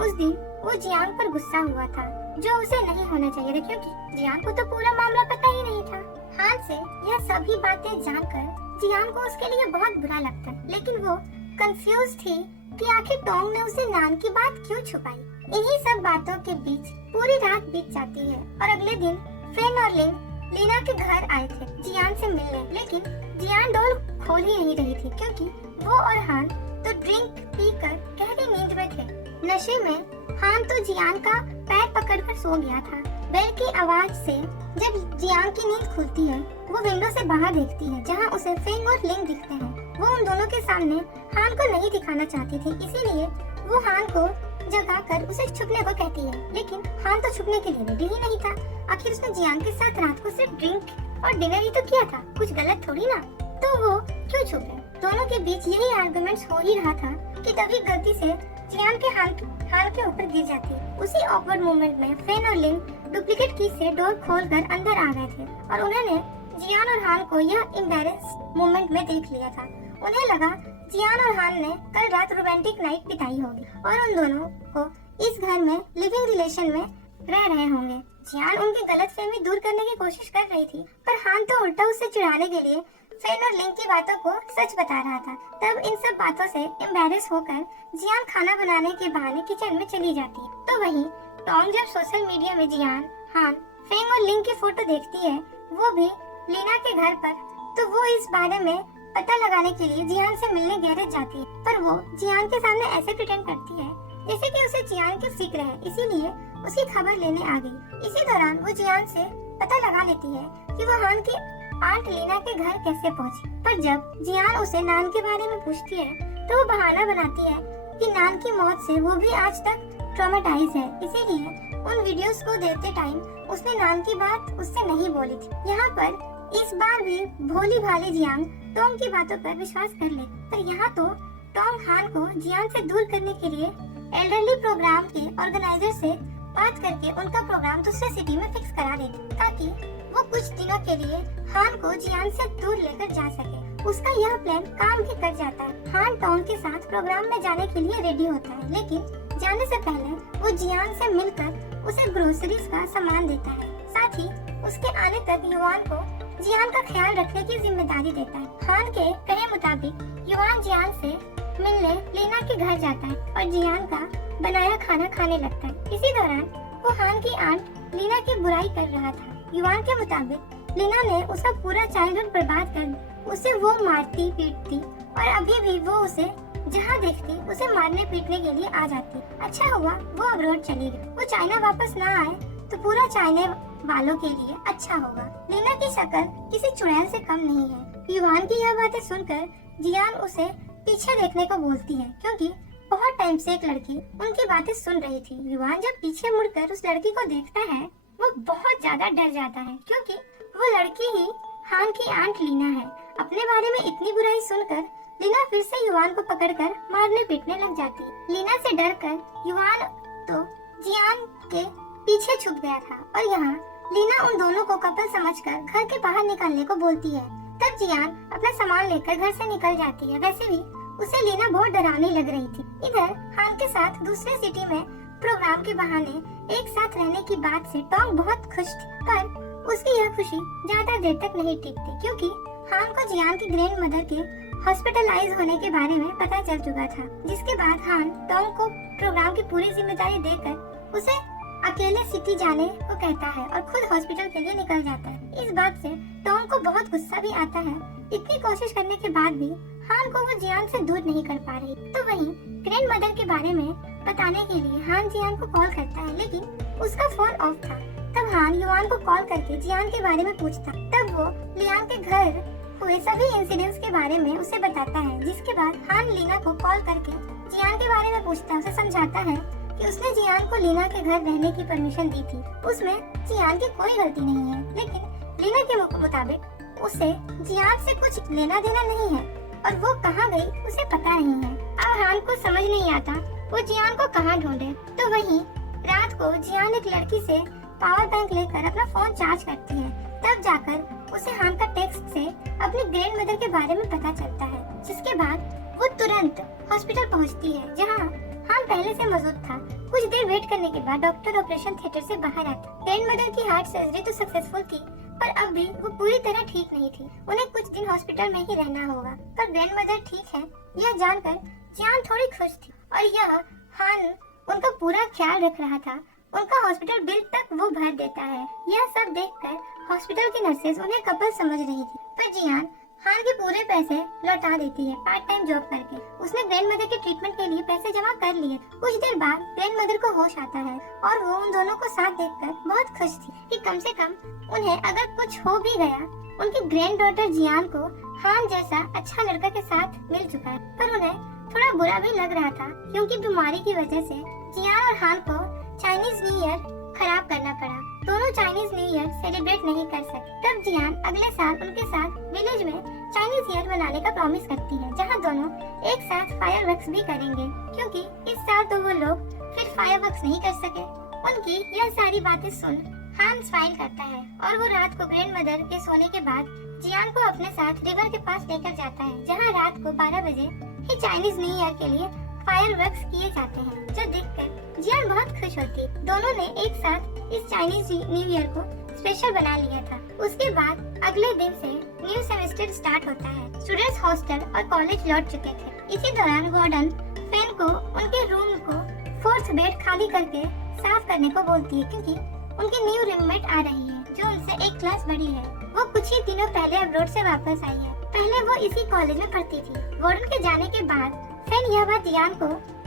उस दिन वो जियांग पर गुस्सा हुआ था, जो उसे नहीं होना चाहिए था, क्योंकि जियांग को तो पूरा मामला पता ही नहीं था। हान से यह सभी बातें जानकर जियांग को उसके लिए बहुत बुरा लगता, लेकिन वो कंफ्यूज थी कि आखिर टोंग ने उसे नान की बात क्यों छुपाई। इन्हीं सब बातों के बीच पूरी रात बीत जाती है और अगले दिन फेन और लिंग लीना के घर आए थे जियान से मिलने, लेकिन जियान डोल खोल ही नहीं रही थी, क्योंकि वो और हान तो ड्रिंक पीकर गहरी नींद में थे। नशे में हान तो जियान का पैर पकड़कर सो गया था। बेल की आवाज से जब जियांग की नींद खुलती है, वो विंडो से बाहर देखती है जहाँ उसे फेंग और लिंग दिखते हैं। वो उन दोनों के सामने हान को नहीं दिखाना चाहती थी, इसीलिए वो हान को जगाकर उसे छुपने को कहती है, लेकिन हान तो छुपने के लिए रेडी ही नहीं था। आखिर उसने जियांग के साथ रात को सिर्फ ड्रिंक और डिनर ही तो किया था, कुछ गलत थोड़ी ना, तो वो क्यों छुपे। दोनों के बीच यही आर्गुमेंट्स हो ही रहा था कि तभी गलती से जियान के हान के ऊपर गिर जाती। उसी ऑकवर्ड मोमेंट में फेन और लिंग डुप्लीकेट की से डोर खोलकर अंदर आ गए थे और उन्होंने जियान और हान को यह एम्बैरेस मोमेंट में देख लिया था। उन्हें लगा जियान और हान ने कल रात रोमांटिक नाइट बिताई होगी और उन दोनों को इस घर में लिविंग रिलेशन में रह रहे होंगे। जियान उनकी गलतफहमी दूर करने की कोशिश कर रही थी, पर हान तो उल्टा उससे चिढ़ाने के लिए फेन और लिंग की बातों को सच बता रहा था। तब इन सब बातों से एम्बैरेस होकर जियान खाना बनाने के बहाने किचन में चली जाती है। तो वहीं टॉम जब सोशल मीडिया में जियान, हान, फेंग और लिंग की फोटो देखती है, वो भी लीना के घर पर, तो वो इस बारे में पता लगाने के लिए जियान से मिलने गैरेज जाती है। पर वो जियान के सामने ऐसे प्रिटेंड करती है जैसे कि उसे जियान की फिक्र है, इसीलिए उसकी खबर लेने आ गई। इसी दौरान वो जियान से पता लगा लेती है कि वो हान की आंट लीना के घर कैसे पहुंची। पर जब जियान उसे नान के बारे में पूछती है तो वो बहाना बनाती है कि नान की मौत से वो भी आज तक ट्रॉमेटाइज है, इसीलिए उन वीडियोस को देखते टाइम उसने नान की बात उससे नहीं बोली थी। यहाँ पर इस बार भी भोली भाली जियांग टॉम की बातों पर विश्वास कर ले, पर यहाँ तो टॉम हान को जियान से दूर करने के लिए एल्डरली प्रोग्राम के ऑर्गेनाइजर से बात करके उनका प्रोग्राम दूसरे सिटी में फिक्स करा देती, ताकि वो कुछ दिनों के लिए हान को जियान से दूर लेकर जा सके। उसका यह प्लान काम भी कर जाता है। हान टॉम के साथ प्रोग्राम में जाने के लिए रेडी होता है, लेकिन जाने से पहले वो जियान से मिलकर उसे ग्रोसरीज का सामान देता है। साथ ही उसके आने तक युवान को जियान का ख्याल रखने की जिम्मेदारी देता है। हान के कहे मुताबिक युवान जियान से मिलने लीना के घर जाता है और जियान का बनाया खाना खाने लगता है। इसी दौरान वो हान की आंट लीना की बुराई कर रहा था। युवान के मुताबिक लीना ने उसका पूरा चाइल्डहुड बर्बाद कर उसे वो मारती पीटती और अभी भी वो उसे जहाँ देखती उसे मारने पीटने के लिए आ जाती। अच्छा हुआ वो अब्रॉड चली गई, वो चाइना वापस ना आए तो पूरा चाइना वालों के लिए अच्छा होगा। लीना की शक्ल किसी चुड़ैल से कम नहीं है। युवान की यह बातें सुनकर जियान उसे पीछे देखने को बोलती है, क्योंकि बहुत टाइम से एक लड़की उनकी बातें सुन रही थी। युवान जब पीछे मुड़कर उस लड़की को देखता है वो बहुत ज्यादा डर जाता है, क्योंकि वो लड़की ही हान की आंट लीना है। अपने बारे में इतनी बुराई सुनकर लीना फिर से युवान को पकड़कर मारने पीटने लग जाती है। लीना से डरकर युवान तो जियान के पीछे छुप गया था और यहाँ लीना उन दोनों को कपल समझकर घर के बाहर निकलने को बोलती है। तब जियान अपना सामान लेकर घर से निकल जाती है। वैसे भी उसे लीना बहुत डरावनी लग रही थी। इधर हान के साथ दूसरे सिटी में प्रोग्राम के बहाने एक साथ रहने की बात से टॉम बहुत खुश थी, पर उसकी यह खुशी ज्यादा देर तक नहीं टिकती, क्योंकि हान को जियान की ग्रैंड मदर के हॉस्पिटलाइज होने के बारे में पता चल चुका था। जिसके बाद हान टॉम को प्रोग्राम की पूरी जिम्मेदारी देकर उसे अकेले सिटी जाने को कहता है और खुद हॉस्पिटल के लिए निकल जाता है। इस बात से टॉम को बहुत गुस्सा भी आता है। इतनी कोशिश करने के बाद भी हान को वो जियान से दूर नहीं कर पा रही। तो वहीं ग्रैंड मदर के बारे में बताने के लिए हान जियान को कॉल करता है, लेकिन उसका फोन ऑफ था। तब हान युवान को कॉल करके जियान के बारे में पूछता। तब वो लियान के घर हुए सभी इंसिडेंट्स के बारे में उसे बताता है। जिसके बाद हान लीना को कॉल करके जियान के बारे में पूछता है, उसे समझाता है कि उसने जियान को लीना के घर रहने की परमिशन दी थी। उसमें जियान की कोई गलती नहीं है, लेकिन लीना के मुताबिक उसे जियान से कुछ लेना देना नहीं है और वो कहाँ गई उसे पता नहीं है। अब हान को समझ नहीं आता वो जियान को कहाँ ढूंढे। तो वहीं रात को जियान एक लड़की से पावर बैंक लेकर अपना फोन चार्ज करती है। तब जाकर उसे हान का टेक्स्ट से अपनी ग्रैंड मदर के बारे में पता चलता है। जिसके बाद वो तुरंत हॉस्पिटल पहुंचती है, जहां हान पहले से मौजूद था। कुछ देर वेट करने के बाद डॉक्टर ऑपरेशन थिएटर से बाहर आता। ग्रैंड मदर की हार्ट सर्जरी तो सक्सेसफुल थी, पर अब भी वो पूरी तरह ठीक नहीं थी। उन्हें कुछ दिन हॉस्पिटल में ही रहना होगा। पर ग्रैंड मदर ठीक है यह जानकर जियान थोड़ी खुश थी और यह हान उनका पूरा ख्याल रख रहा था। उनका हॉस्पिटल बिल तक वो भर देता है। यह सब देखकर हॉस्पिटल की नर्सेज उन्हें कपल समझ रही थी, पर जियान हान के पूरे पैसे लौटा देती है पार्ट टाइम जॉब करके। उसने ग्रैंड मदर के ट्रीटमेंट के लिए पैसे जमा कर लिए। कुछ देर बाद ग्रैंड मदर को होश आता है और वो उन दोनों को साथ देखकर बहुत खुश थी कि कम से कम उन्हें अगर कुछ हो भी गया, उनकी ग्रैंड डॉटर जियान को हान जैसा अच्छा लड़का के साथ मिल चुका है। पर उन्हें थोड़ा बुरा भी लग रहा था क्योंकि बीमारी की वजह से जियान और हान को चाइनीज न्यू ईयर खराब करना पड़ा। दोनों चाइनीज न्यू ईयर सेलिब्रेट नहीं कर सके। तब जियान अगले साल उनके साथ विलेज में चाइनीज ईयर मनाने का प्रॉमिस करती है, जहां दोनों एक साथ फायरवर्क्स भी करेंगे क्योंकि इस साल तो वो लोग फिर फायरवर्क्स नहीं कर सके। उनकी यह सारी बातें सुन हान स्माइल करता है और वो रात को ग्रैंड मदर के सोने के बाद जियान को अपने साथ रिवर के पास लेकर जाता है, जहाँ रात को 12 बजे ही चाइनीज न्यू ईयर के लिए फायरवर्क्स किए जाते हैं, जो देखकर जियान बहुत खुश होती। दोनों ने एक साथ इस चाइनीज न्यू ईयर को स्पेशल बना लिया था। उसके बाद अगले दिन से न्यू सेमेस्टर स्टार्ट होता है। स्टूडेंट्स हॉस्टल और कॉलेज लौट चुके थे। इसी दौरान वार्डन फेन को उनके रूम को 4th बेड खाली करके साफ करने को बोलती है क्योंकि उनकी न्यू रूममेट आ रही है जो उनसे एक क्लास बड़ी है। वो कुछ ही दिनों पहले अब्रॉड से वापस आई है। पहले वो इसी कॉलेज में पढ़ती थी। वार्डन के जाने के बाद फेन यह बात जियान को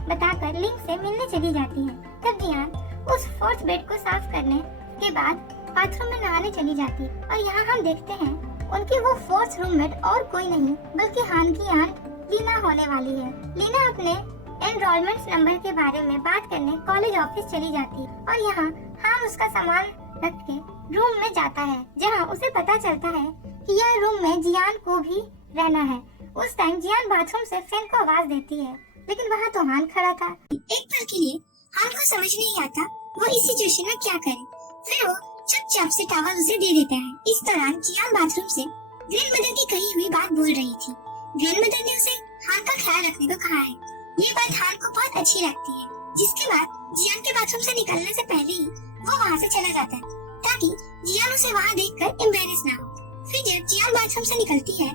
बताकर लिंक से मिलने चली जाती है। तब जियान उस 4th बेड को साफ करने के बाद बाथरूम में नहाने चली जाती और यहाँ हम देखते हैं उनकी वो 4th रूममेट और कोई नहीं बल्कि हान की आंट लीना होने वाली है। लीना अपने एनरोलमेंट नंबर के बारे में बात करने कॉलेज ऑफिस चली जाती है और यहाँ हान उसका सामान रख के रूम में जाता है, जहाँ उसे पता चलता है कि यह रूम में जियान को भी रहना है। उस टाइम जियान बाथरूम से फेन को आवाज देती है, लेकिन वहाँ तो हान खड़ा था। एक पल के लिए हान को समझ नहीं आता वो इस सिचुएशन में क्या करे। फिर वो चुपचाप से टॉवल उसे दे देता है। इस दौरान जियान बाथरूम से ग्रैंड मदर की कही हुई बात बोल रही थी। ग्रैंड मदर ने उसे हान का ख्याल रखने को कहा है। ये बात हान को बहुत अच्छी लगती है, जिसके बाद जियान के बाथरूम से निकलने से पहले ही वो वहाँ से चला जाता है ताकि जियान उसे वहाँ देखकर एम्बैरेस ना हो। फिर जब जियान बाथरूम से निकलती है,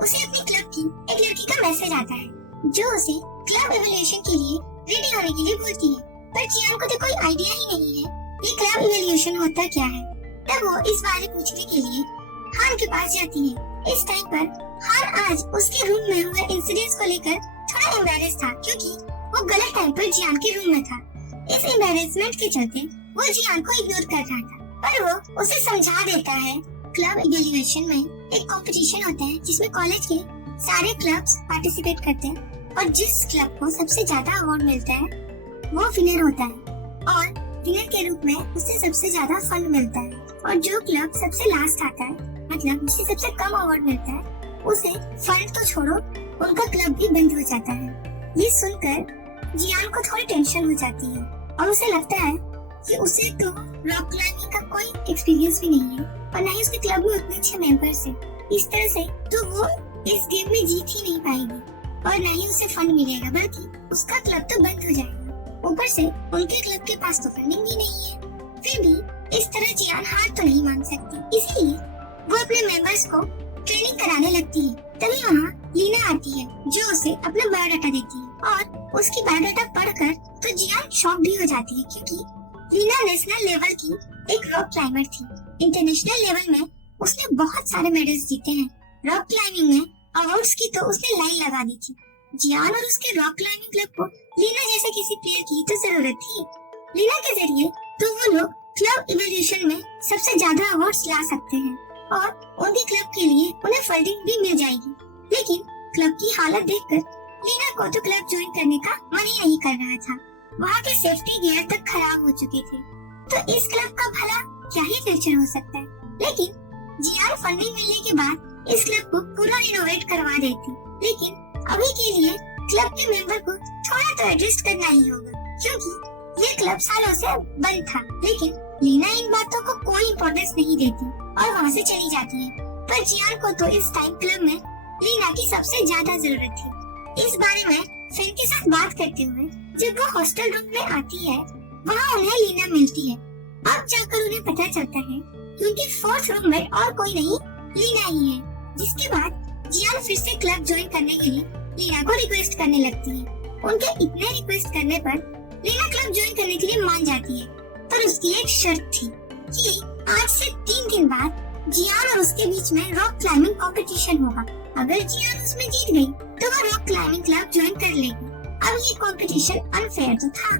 उसे अपनी क्लब की एक लड़की का मैसेज आता है जो उसे क्लब इवैल्यूएशन के लिए रेडी होने के लिए बोलती है। पर जियान को तो कोई आइडिया ही नहीं है ये क्लब इवैल्यूएशन होता क्या है। तब वो इस बारे पूछने के लिए हान के पास जाती है। इस टाइम पर हान आज उसके रूम में हुए इंसिडेंट्स को लेकर थोड़ा एम्बैरेस था क्योंकि वो गलत टाइम पर जियान के रूम में था। इस एम्बैरेसमेंट के चलते वो जियान को इग्नोर कर रहा था, पर वो उसे समझा देता है क्लब इवैल्यूएशन में एक कंपटीशन होता है जिसमें कॉलेज के सारे क्लब्स पार्टिसिपेट करते हैं और जिस क्लब को सबसे ज्यादा अवार्ड मिलता है वो विनर होता है और विनर के रूप में उसे सबसे ज्यादा फंड मिलता है। और जो क्लब सबसे लास्ट आता है, मतलब जिसे सबसे कम अवार्ड मिलता है, उसे फंड तो छोड़ो उनका क्लब भी बंद हो जाता है। ये सुनकर जियान को थोड़ी टेंशन हो जाती है और उसे लगता है कि उसे तो रॉक क्लाइंबिंग का कोई एक्सपीरियंस भी नहीं है और न ही उसके क्लब में उतने अच्छे मेंबर्स हैं। इस तरह से तो वो इस गेम में जीत ही नहीं पाएगी और न ही उसे फंड मिलेगा, बल्कि उसका क्लब तो बंद हो जाएगा। ऊपर से उनके क्लब के पास तो फंडिंग भी नहीं है। फिर भी इस तरह जियान हार तो नहीं मान सकती, इसीलिए वो अपने मेंबर्स को ट्रेनिंग कराने लगती है। तभी वहाँ लीना आती है जो उसे अपना बायोडाटा देती है और उसकी बायोडाटा पढ़कर तो जियान शॉक भी हो जाती है क्योंकि लीना नेशनल लेवल की एक रॉक क्लाइंबर थी। इंटरनेशनल लेवल में उसने बहुत सारे मेडल्स जीते हैं। रॉक क्लाइंबिंग में अवार्ड्स की तो उसने लाइन लगा दी थी। जियान और उसके रॉक क्लाइंबिंग क्लब को लीना जैसे किसी प्लेयर की तो जरूरत थी। लीना के जरिए तो वो लोग क्लब इवैल्यूएशन में सबसे ज्यादा अवार्ड्स ला सकते हैं और उनके क्लब के लिए उन्हें फंडिंग भी मिल जाएगी। लेकिन क्लब की हालत देखकर लीना को तो क्लब ज्वाइन करने का मन ही नहीं कर रहा था। वहाँ के सेफ्टी गियर तक खराब हो चुके थे, तो इस क्लब का भला क्या ही फ्यूचर हो सकता है। लेकिन जियान फंडिंग मिलने के बाद इस क्लब को पूरा रिनोवेट करवा देती। लेकिन अभी के लिए क्लब के मेंबर को थोड़ा तो एडजस्ट करना ही होगा क्योंकि ये क्लब सालों से बंद था। लेकिन लीना इन बातों को कोई इम्पोर्टेंस नहीं देती और वहाँ से चली जाती है। पर जियान को तो इस टाइम क्लब में लीना की सबसे ज्यादा जरूरत थी। इस बारे में फेन के साथ बात करते हुए जब वो हॉस्टल रूम में आती है, वहाँ उन्हें लीना मिलती है। अब जाकर उन्हें पता चलता है कि उनकी 4th रूममेट और कोई नहीं लीना ही है। जिसके बाद जियान फिर से क्लब ज्वाइन करने के लिए लीना को रिक्वेस्ट करने लगती है। उनके इतने रिक्वेस्ट करने पर लीना क्लब ज्वाइन करने के लिए मान जाती है, पर उसकी एक शर्त थी कि आज से 3 दिन बाद जियान और उसके बीच में रॉक क्लाइंबिंग कंपटीशन होगा अगर जियान उसमें जीत गई तो वो रॉक क्लाइंबिंग क्लब ज्वाइन कर लेगी। अब ये कंपटीशन अनफेयर तो था।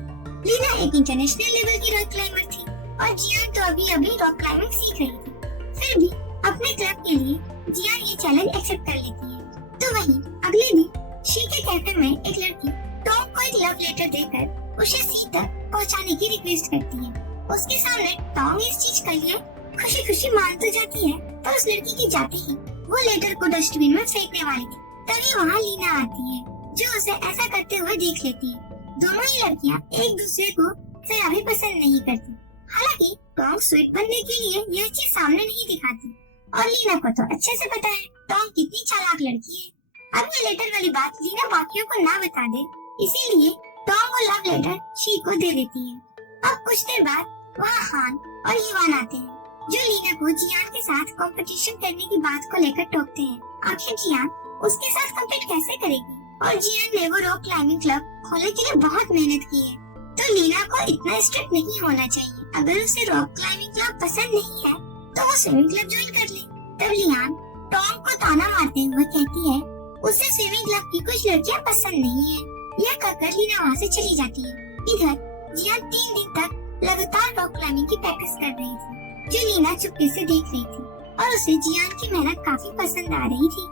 लीना एक इंटरनेशनल लेवल की रॉक क्लाइंबर थी और जियान तो अभी अभी रॉक क्लाइंबिंग सीख रही थी। फिर भी अपने क्लब के लिए जियान ये चैलेंज एक्सेप्ट कर लेती है। तो वहीं अगले दिन शी के कैफे में एक लड़की टॉम को एक लव लेटर देकर उसे सी तक पहुंचाने की रिक्वेस्ट करती है। उसके सामने टॉम इस चीज के लिए खुशी खुशी मान तो जाती है, पर उस लड़की की जाते ही वो लेटर को डस्टबिन में फेंकने वाली थी। तभी वहाँ लीना आती है जो उसे ऐसा करते हुए देख लेती है। दोनों ही लड़कियाँ एक दूसरे को फिर अभी पसंद नहीं करती। हालांकि टॉम स्वीट बनने के लिए यह चीज सामने नहीं दिखाती और लीना को तो अच्छे से पता है टॉम कितनी चालाक लड़की है। अब ये लेटर वाली बात लीना बाकियों को ना बता दे, इसीलिए टॉम वो लव लेटर शी को दे देती है। अब कुछ देर बाद वहाँ हान और युवान आते हैं जो लीना को जियान के साथ कंपटीशन करने की बात को लेकर टोकते हैं। आखिर जियान उसके साथ कम्पीट कैसे करेगी और जियान ने वो रॉक क्लाइंबिंग क्लब खोलने के लिए बहुत मेहनत की है, तो लीना को इतना स्ट्रिक्ट नहीं होना चाहिए। अगर उसे रॉक क्लाइंबिंग क्लब पसंद नहीं है तो वो स्विमिंग क्लब ज्वाइन कर ले। तब लियान टॉम को ताना मारते हुए कहती है उसे स्विमिंग क्लब की कुछ लड़कियां पसंद नहीं है। यह कहकर लीना वहाँ से चली जाती है। इधर जियान 3 दिन तक लगातार रॉक क्लाइंबिंग की प्रैक्टिस कर रही थी जो लीना चुपके से देख रही थी और उसे जियान की मेहनत काफी पसंद आ रही थी।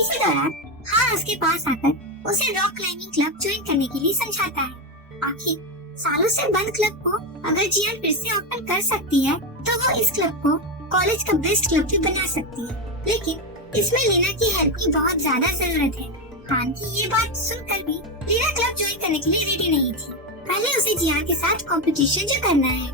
इसी दौरान हाँ उसके पास आकर उसे रॉक क्लाइंबिंग क्लब ज्वाइन करने के लिए समझाता है। आखिर सालों से बंद क्लब को अगर जियान फिर से ओपन कर सकती है तो वो इस क्लब को कॉलेज का बेस्ट क्लब भी बना सकती है। लेकिन इसमें लीना की हेल्प की बहुत ज्यादा जरूरत है। हान की ये बात सुनकर भी लीना क्लब ज्वाइन करने के लिए रेडी नहीं थी। पहले उसे जियान के साथ कंपटीशन जो करना है।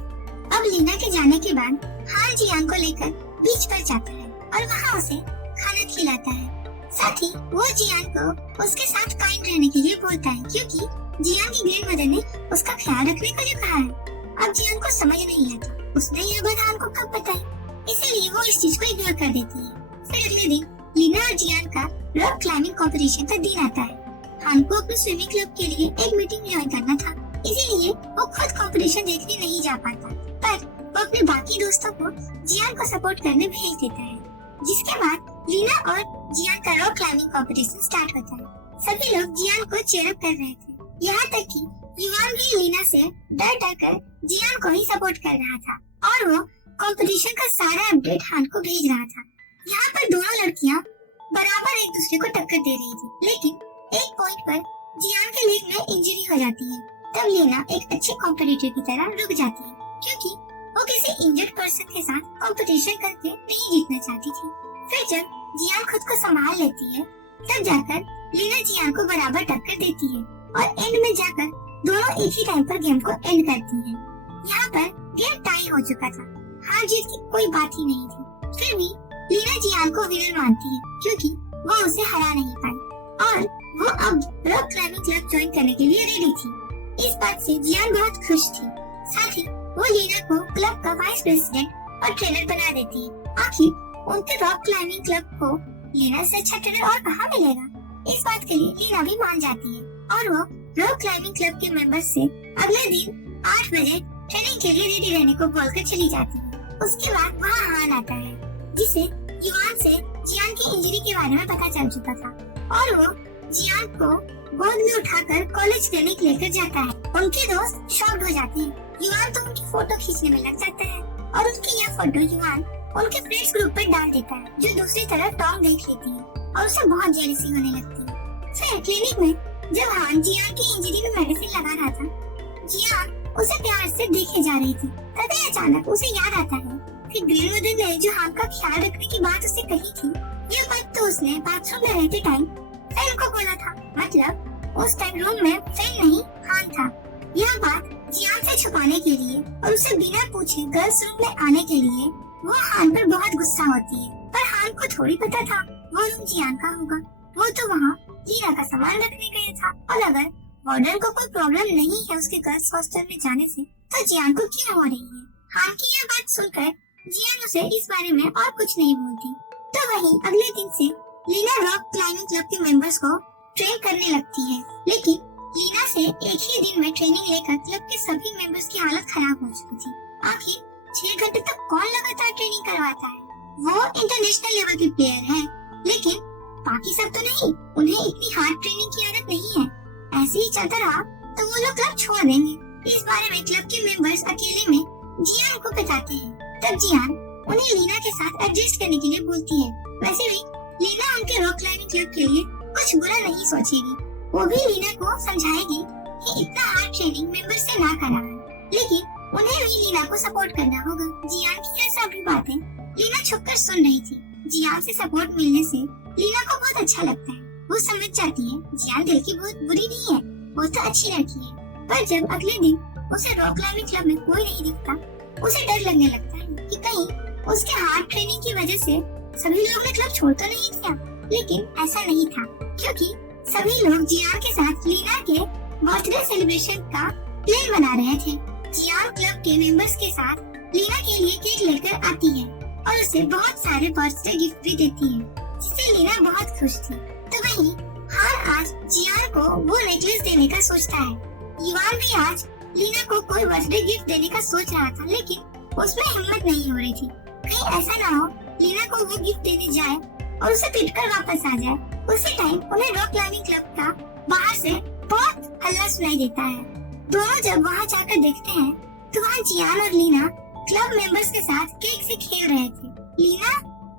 अब लीना के जाने के बाद हान जियान को लेकर बीच पर जाता है और वहाँ उसे खाना खिलाता है। साथ ही वो जियान को उसके साथ काइंड रहने के लिए बोलता है क्योंकि जियान की ग्रैंडमदर ने उसका ख्याल रखने को जो कहा है। अब जियान को समझ नहीं आता उसने यह बात हान को कब बताई, इसीलिए वो इस चीज को इग्नोर कर देती है। फिर अगले दिन लीना और जियान का रॉक क्लाइंबिंग कंपटीशन का दिन आता है। हान को अपने स्विमिंग क्लब के लिए एक मीटिंग ज्वाइन करना था, इसीलिए वो खुद कंपटीशन देखने नहीं जा पाता, पर वो अपने बाकी दोस्तों को जियान को सपोर्ट करने भेज देता है। जिसके बाद लीना और जियान का रॉक क्लाइंबिंग कंपटीशन स्टार्ट होता है। सभी लोग जियान को चीयर अप कर रहे थे, यहाँ तक कि युवान भी लीना से डर डर कर जियान को ही सपोर्ट कर रहा था और वो कंपटीशन का सारा अपडेट हान को भेज रहा था। यहाँ पर दोनों लड़कियाँ बराबर एक दूसरे को टक्कर दे रही थी, लेकिन एक पॉइंट पर जियान के लेग में इंजरी हो जाती है। तब लीना एक अच्छे कॉम्पिटिटर की तरह रुक जाती है क्योंकि वो किसी इंजर्ड पर्सन के साथ कंपटीशन करके नहीं जीतना चाहती थी। फिर जब जियान खुद को संभाल लेती है तब जाकर लीना जियान को बराबर टक्कर देती है और एंड में जाकर दोनों एक ही टाइम पर गेम को एंड करती हैं। यहाँ पर गेम टाई हो चुका था, हार जीत की कोई बात ही नहीं थी। फिर भी लीना जियान को विनर मानती है क्योंकि वो उसे हरा नहीं पाई और वो अब रॉक क्लाइंबिंग क्लब ज्वाइन करने के लिए रेडी थी। इस बात से जियान बहुत खुश थी। साथ ही वो लीना को क्लब का वाइस प्रेसिडेंट और ट्रेनर बना देती है। आखिर उनके रॉक क्लाइंबिंग क्लब को लीना से अच्छा ट्रेनर और कहाँ मिलेगा। इस बात के लिए लीना भी मान जाती है और वो रॉक क्लाइंबिंग क्लब के मेंबर्स से अगले दिन 8 बजे ट्रेनिंग के लिए रेडी रहने को बोलकर चली जाती है। उसके बाद वहाँ हान आता है जिसे युवान से जियान की इंजरी के बारे में पता चल चुका था और वो जियान को गोद में उठाकर कॉलेज क्लिनिक लेकर जाता है। उनके दोस्त शॉक्ड हो जाते हैं। युवान तो उनकी फोटो खींचने में लग जाता है और उनकी यह फोटो युवान उनके फ्रेंड्स ग्रुप पर डाल देता है, जो दूसरी तरफ टॉम देख लेती है और उसे बहुत जेलसी होने लगती है। फिर क्लिनिक में जब हान जियान की इंजरी में मेडिसिन लगा रहा था, जियान उसे प्यार से देखे जा रही थी। तभी अचानक उसे याद आता है कि ग्रैंडमदर ने जो हान का ख्याल रखने की बात उसे कही थी, ये बात तो उसने बाथरूम में रहते टाइम फैन को बोला था। मतलब उस टाइम रूम में फैन नहीं हान था। यह बात जियान से छुपाने के लिए और उसे बिना पूछे गर्ल्स रूम में आने के लिए वो हान पर बहुत गुस्सा होती है, पर हान को थोड़ी पता था वो रूम जियान का होगा। वो तो वहाँ लीना का सामान रखने गया था और अगर वार्डन को कोई प्रॉब्लम नहीं है उसके गर्ल्स हॉस्टल में जाने से, तो जियान को क्यों हो रही है। हान की यह बात सुनकर जियान उसे इस बारे में और कुछ नहीं बोलती। तो वहीं अगले दिन से लीना रॉक क्लाइंबिंग क्लब के मेंबर्स को ट्रेन करने लगती है, लेकिन लीना से एक ही दिन में ट्रेनिंग लेकर क्लब के सभी मेंबर्स की हालत खराब हो चुकी थी। आखिर 6 घंटे तक कौन लगातार ट्रेनिंग करवाता है। वो इंटरनेशनल लेवल के प्लेयर है, लेकिन बाकी सब तो नहीं, उन्हें इतनी हार्ड ट्रेनिंग की आदत नहीं है। ऐसे ही चलता रहा तो वो लोग क्लब छोड़ देंगे। इस बारे में क्लब के मेंबर्स अकेले में जियान को बताते हैं। तब जियान उन्हें लीना के साथ एडजस्ट करने के लिए बोलती है। वैसे भी लीना उनके रॉक क्लाइंबिंग क्लब के लिए कुछ बुरा नहीं सोचेगी। वो भी लीना को समझाएगी कि इतना हार्ड ट्रेनिंग मेंबर से ना करना है, लेकिन उन्हें भी लीना को सपोर्ट करना होगा। जियान की ये सभी बातें लीना छुपकर सुन रही थी। जियान से सपोर्ट मिलने से लीना को बहुत अच्छा लगता है। वो समझ जाती है जियान दिल की बहुत बुरी नहीं है, वो तो अच्छी लड़की है। पर जब अगले दिन उसे रॉक क्लाइंबिंग क्लब में कोई नहीं दिखता, उसे डर लगने लगता है कि कहीं उसके हार्ड ट्रेनिंग की वजह से सभी लोग ने क्लब छोड़ तो नहीं दिया। लेकिन ऐसा नहीं था, क्योंकि सभी लोग जियान के साथ लीना के बर्थडे सेलिब्रेशन का प्लान बना रहे थे। जियान क्लब के मेंबर्स के साथ लीना के लिए केक लेकर आती है और उसे बहुत सारे बर्थडे गिफ्ट भी देती है, जिससे लीना बहुत खुश थी। तो वहीं हान आज जियान को वो नेकलेस देने का सोचता है। युवान भी आज लीना को कोई बर्थडे गिफ्ट देने का सोच रहा था, लेकिन उसमें हिम्मत नहीं हो रही थी। कहीं ऐसा ना हो लीना को वो गिफ्ट देने जाए और उसे पीटकर वापस आ जाए। उसी टाइम उन्हें रॉक क्लाइंबिंग क्लब का बाहर से बहुत हल्ला सुनाई देता है। दोनों जब वहाँ जाकर देखते हैं तो वहाँ जियान और लीना क्लब मेंबर्स के साथ केक से खेल रहे थे। लीना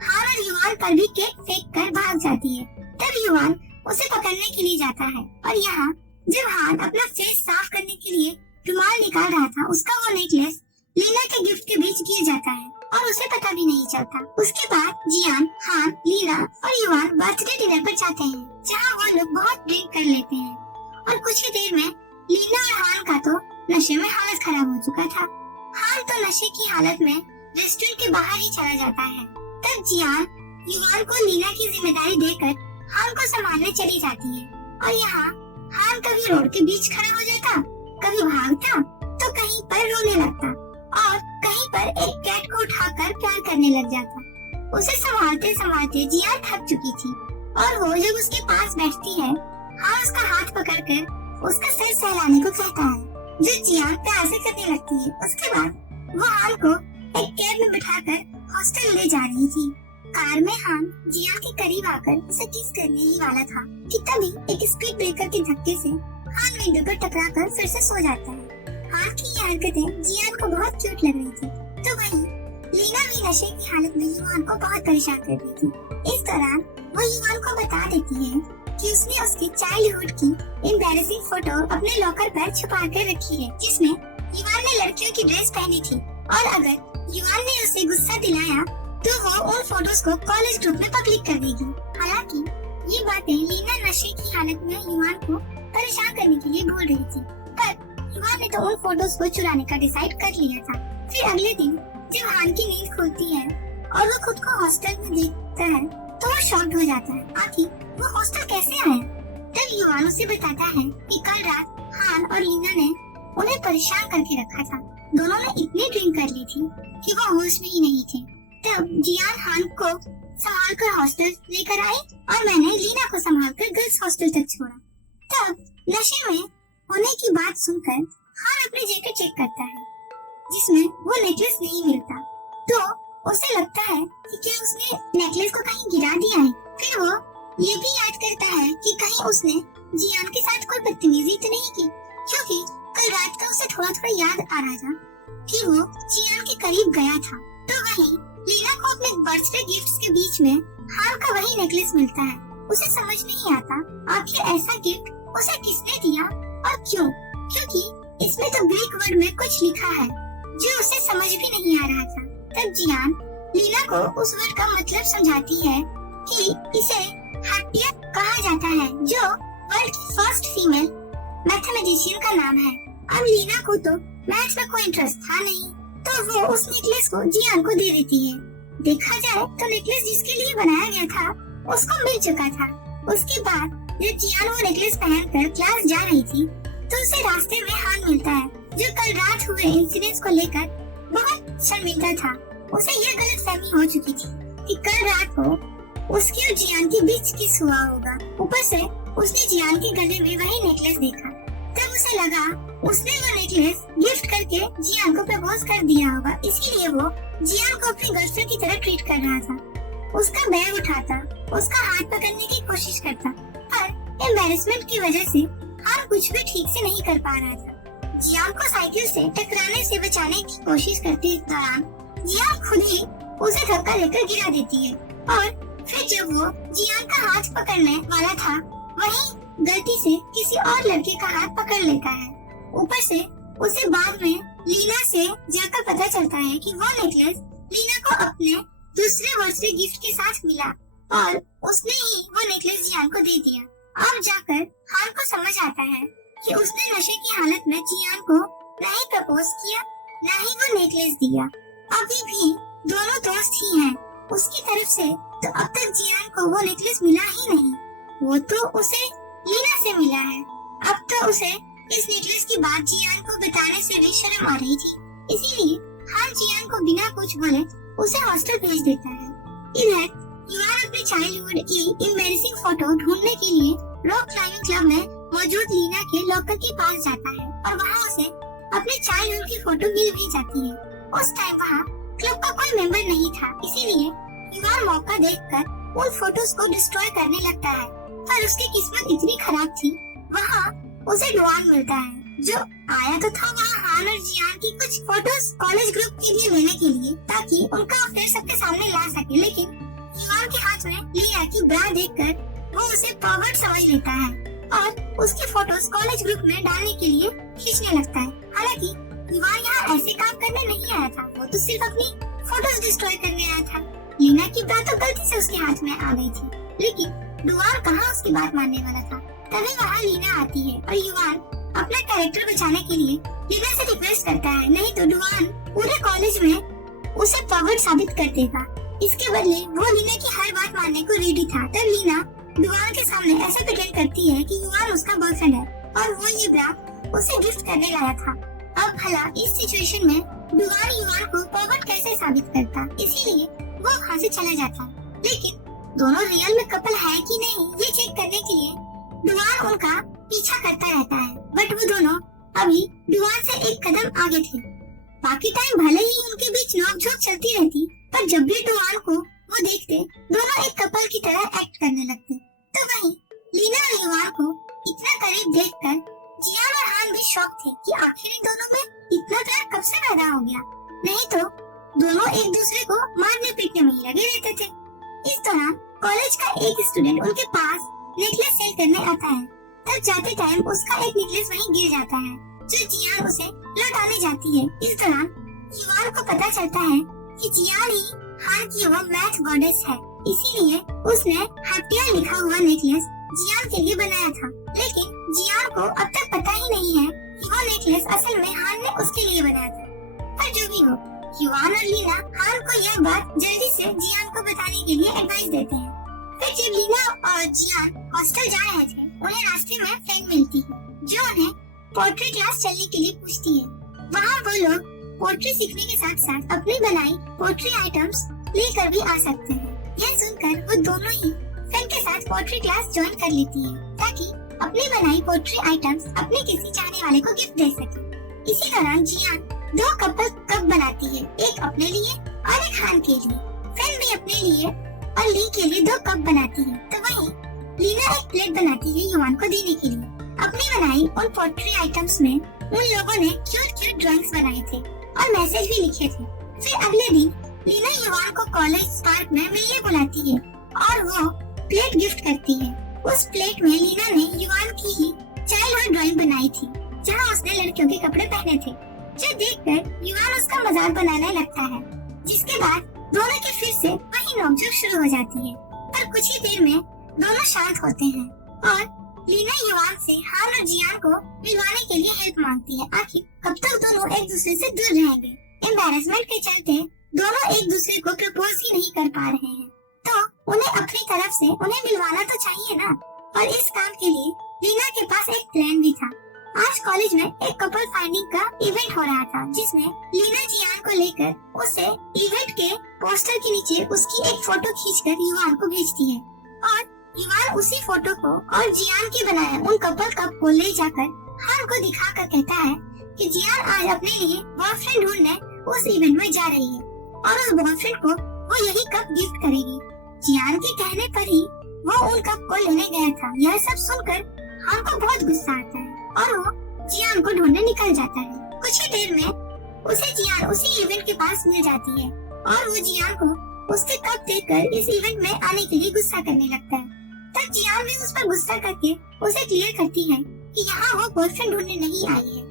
हान और युवान पर भी केक फेंक कर भाग जाती है। तब युवान उसे पकड़ने के लिए जाता है और यहाँ जब हान अपना फेस साफ करने के लिए रुमाल निकाल रहा था, उसका वो नेकलेस लीना के गिफ्ट के बीच गिर जाता है और उसे पता भी नहीं चलता। उसके बाद जियान, हान, लीना और युवान बर्थडे डिनर पर जाते हैं, जहाँ वो लोग बहुत ड्रिंक कर लेते हैं और कुछ ही देर में लीना और हान का तो नशे में हालत खराब हो चुका था। हान तो नशे की हालत में रेस्टोरेंट के बाहर ही चला जाता है। तब जियान युवान को लीना की जिम्मेदारी देकर हान को संभालने चली जाती है और यहाँ हान कभी रोड के बीच खड़ा हो जाता, कभी भागता, तो कहीं पर रोने लगता और कहीं पर एक कैट को उठाकर प्यार करने लग जाता। उसे संभालते संभालते जियान थक चुकी थी और वो जब उसके पास बैठती है, हान उसका हाथ पकड़कर उसका सिर सहलाने को कहता है, जो जियान प्यार से करने लगती है। उसके बाद वो हान को एक कैब में बिठाकर हॉस्टल ले जा रही थी। कार में हान जियान के करीब आकर उसे किस करने ही वाला था कि तभी एक स्पीड ब्रेकर के धक्के से हान विंडो पर टकराकर फिर से सो जाता है। हान की ये हरकतें जियान को बहुत क्यूट लग रही थी। तो वहीं लीना भी नशे की हालत में युवान को बहुत परेशान कर रही थी। इस दौरान वो युवान को बता देती है कि उसने उसकी चाइल्डहुड की एम्बैरेसिंग फोटो अपने लॉकर पर छुपा कर रखी है, जिसमें युवान ने लड़कियों की ड्रेस पहनी थी और अगर युवान ने उसे गुस्सा दिलाया तो वो उन फोटोज को कॉलेज ग्रुप में पब्लिक कर देगी। हालांकि ये बातें लीना नशे की हालत में युवान को परेशान करने के लिए बोल रही थी, पर युवान ने तो उन फोटोज को चुराने का डिसाइड कर लिया था। फिर अगले दिन जब हान की नींद खुलती है और वो खुद को हॉस्टल में देखता है तो वो शॉक्ड हो जाता है। आखिर वो हॉस्टल कैसे आया? तब युवान उसे बताता है कि कल रात हान और लीना ने उन्हें परेशान करके रखा था। दोनों ने इतनी ड्रिंक कर ली थी कि वो होश में ही नहीं थे। तब जियान हान को संभाल कर हॉस्टल लेकर आई और मैंने लीना को संभाल कर गर्ल्स हॉस्टल तक छोड़ा। तब नशे में होने की बात सुनकर हान अपनी जैकेट चेक करता है, जिसमें वो नेकलेस नहीं मिलता। तो उसे लगता है कि क्या उसने नेकलेस को कहीं गिरा दिया है। फिर वो ये भी याद करता है कि कहीं उसने जियान के साथ कोई बदतमीजी तो नहीं की, क्योंकि कल रात का उसे थोड़ा थोड़ा याद आ रहा था कि वो जियान के करीब गया था। तो वहीं लीना को अपने बर्थडे गिफ्ट्स के बीच में हान का वही नेकलेस मिलता है। उसे समझ नहीं आता आखिर ऐसा गिफ्ट उसे किसने दिया और क्यों, क्योंकि इसमें तो ग्रीक वर्ड में कुछ लिखा है जो उसे समझ भी नहीं आ रहा था। तब जियान लीना को उस वर्ड का मतलब समझाती है कि इसे हाटिया कहा जाता है, जो वर्ल्ड की फर्स्ट फीमेल मैथमेटिशियन का नाम है। अब लीना को तो मैथ्स में कोई इंटरेस्ट था नहीं, तो वो उस नेकलेस को जियान को दे देती है। देखा जाए तो नेकलेस जिसके लिए बनाया गया था उसको मिल चुका था। उसके बाद जब जियान वो नेकलेस पहनकर क्लास जा रही थी तो उसे रास्ते में हान मिलता है, जो कल रात हुए इंसिडेंट्स को लेकर बहुत शर्मिंदा था। उसे यह गलतफहमी हो चुकी थी कि कल रात को उसकी और जियान के बीच किस हुआ होगा। ऊपर से उसने जियान के गले में वही नेकलेस देखा। तब उसे लगा उसने वो नेकलेस गिफ्ट करके जियान को प्रपोज कर दिया होगा, इसीलिए वो जियान को अपनी गर्लफ्रेंड की तरह ट्रीट कर रहा था। उसका बैग उठाता, उसका हाथ पकड़ने की कोशिश करता, पर एम्बैरेसमेंट की वजह से हान कुछ भी ठीक से नहीं कर पा रहा था। जियान को साइकिल से टकराने से बचाने की कोशिश करते इस दौरान जियान खुद ही उसे धक्का देकर गिरा देती है और फिर जब वो जियान का हाथ पकड़ने वाला था वहीं गलती से किसी और लड़के का हाथ पकड़ लेता है। ऊपर से उसे बाद में लीना से जाकर पता चलता है कि वो नेकलेस लीना को अपने दूसरे बर्थडे गिफ्ट के साथ मिला और उसने ही वो नेकलेस जियान को दे दिया। अब जाकर हान को समझ आता है कि उसने नशे की हालत में जियान को न ही प्रपोज किया न ही वो नेकलेस दिया। अभी भी दोनों दोस्त ही हैं उसकी तरफ से, तो अब तक जियान को वो नेकलेस मिला ही नहीं। वो तो उसे लीना से मिला है। अब तो उसे इस नेकलेस की बात जियान को बताने से भी शर्म आ रही थी, इसीलिए हान जियान को बिना कुछ बोले उसे हॉस्टल भेज देता है। इधर युवान अपने चाइल्डहुड की एम्बैरेसिंग फोटो ढूंढने के लिए रॉक क्लाइंबिंग क्लब में मौजूद लीना के लॉकर के पास जाता है और वहाँ उसे अपने चाइल्डहुड की फोटो मिल भी जाती है। उस टाइम वहाँ क्लब का कोई मेंबर नहीं था, इसीलिए युवान मौका देखकर उन फोटोज को डिस्ट्रॉय करने लगता है, पर उसकी किस्मत इतनी खराब थी वहाँ उसे डुआन मिलता है जो आया तो था वहाँ हान और जियान की कुछ फोटोज कॉलेज ग्रुप के लिए लेने के लिए, ताकि उनका अफेयर सबके सामने ला सके। लेकिन युवान के हाथ में लीना की ब्रा देखकर वो उसे परवर्ट समझ लेता है और उसकी फोटोज कॉलेज ग्रुप में डालने के लिए खींचने लगता है। हालांकि युवान यहाँ ऐसे काम करने नहीं आया था, वो तो सिर्फ अपनी फोटोज डिस्ट्रॉय करने आया था। लीना की ब्रा तो गलती से उसके हाथ में आ गई थी, लेकिन डुआन कहाँ उसकी बात मानने वाला था। तभी वहाँ लीना आती है और युवान अपना कैरेक्टर बचाने के लिए लीना से रिक्वेस्ट करता है, नहीं तो डुआन पूरे कॉलेज में उसे परवर्ट साबित कर देगा। इसके बदले वो लीना की हर बात मानने को रेडी था। तब लीना डुआन के सामने ऐसा प्रिटेंड करती है कि युवान उसका बॉयफ्रेंड है और वो ये ब्रा उसे गिफ्ट करने लाया था। अब भला इस सिचुएशन में डुआन युवान को परवर्ट कैसे साबित करता, इसीलिए वो वहाँ से चला जाता। लेकिन दोनों रियल में कपल है कि नहीं ये चेक करने के लिए डुआन उनका पीछा करता रहता है, बट वो दोनों अभी डुआन से एक कदम आगे थे। बाकी टाइम भले ही उनके बीच नोकझोंक चलती रहती, पर जब भी डुआन को वो देखते दोनों एक कपल की तरह एक्ट करने लगते। तो वहीं लीना और युवान को इतना करीब देखकर जियान और हान भी शॉक थे कि आखिर इन दोनों में इतना प्यार कब से पैदा हो गया, नहीं तो दोनों एक दूसरे को मारने पीटने में ही लगे रहते थे। इस दौरान कॉलेज का एक स्टूडेंट उनके पास नेकलेस सेल करने आता है। तब जाते टाइम उसका एक नेकलेस वहीं गिर जाता है जो जियान उसे लौटाने जाती है। इस दौरान युवान को पता चलता है कि जियान ही हान की वो मैथ गॉडेस है, इसीलिए उसने हैप्टिया लिखा हुआ नेकलेस जियान के लिए बनाया था। लेकिन जियान को अब तक पता ही नहीं है कि वो नेकलेस असल में हान ने उसके लिए बनाया था। पर जो भी हो, युवान और लीना हान को यह बात जल्दी से जियान को बताने के लिए एडवाइस देते हैं। फिर जब लीना और जियान हॉस्टल जा रहे थे, उन्हें रास्ते में फ्रेंड मिलती है जो उन्हें पोएट्री क्लास चलने के लिए पूछती है। वहाँ वो लोग पोएट्री सीखने के साथ साथ अपनी बनाई पोएट्री आइटम्स लेकर भी आ सकते हैं। यह सुनकर वो दोनों ही फ्रेंड के साथ पोएट्री क्लास ज्वाइन कर लेती है ताकि अपनी बनाई पोएट्री आइटम्स अपने किसी चाहने वाले को गिफ्ट दे सके। इसी दौरान जियान 2 कप बनाती है, एक अपने लिए और एक हान के लिए। फ्रेंड भी अपने लिए और ली के लिए 2 कप बनाती है। तो वहीं लीना एक प्लेट बनाती है युवान को देने के लिए। अपनी बनाई उन पोएट्री आइटम्स में उन लोगों ने क्यूट ड्राइंग्स बनाए थे और मैसेज भी लिखे थे। फिर अगले दिन लीना युवान को कॉलेज पार्क में मिलने बुलाती है और वो प्लेट गिफ्ट करती है। उस प्लेट में लीना ने युवान की ही चाइल्डहुड ड्राइंग बनाई थी जहाँ उसने लड़कियों के कपड़े पहने थे, जो देखकर युवान उसका मजाक बनाने लगता है। जिसके बाद दोनों के फिर से वही नोकझोंक शुरू हो जाती है। पर कुछ ही देर में दोनों शांत होते हैं और लीना युवान से हान और जियान को मिलवाने के लिए हेल्प मांगती है। आखिर कब तक दोनों एक दूसरे से दूर रहेंगे? एम्बैरेसमेंट के चलते दोनों एक दूसरे को प्रपोज ही नहीं कर पा रहे हैं, तो उन्हें अपनी तरफ से उन्हें मिलवाना तो चाहिए ना। और इस काम के लिए लीना के पास एक प्लान भी था। आज कॉलेज में एक कपल फाइंडिंग का इवेंट हो रहा था जिसमें लीना जियान को लेकर उसे इवेंट के पोस्टर के नीचे उसकी एक फोटो खींचकर युवान को भेजती है और युवान उसी फोटो को और जियान के बनाए उन कपल कप को ले जाकर हान को दिखाकर कहता है कि जियान आज अपने लिए बॉयफ्रेंड ढूंढने उस इवेंट में जा रही है और उस बॉयफ्रेंड को वो यही कप गिफ्ट करेगी। जियान के कहने पर ही वो उन कप को लेने गया था। यह सब सुनकर हान को बहुत गुस्सा आता है और वो जियान को ढूंढने निकल जाता है। कुछ ही देर में उसे जियान उसी इवेंट के पास मिल जाती है और वो जियान को उसके कप देखकर इस इवेंट में आने के लिए गुस्सा करने लगता है। तब जियान भी उस पर गुस्सा करके उसे क्लियर करती है कि यहाँ वो बॉयफ्रेंड ढूंढने नहीं आई है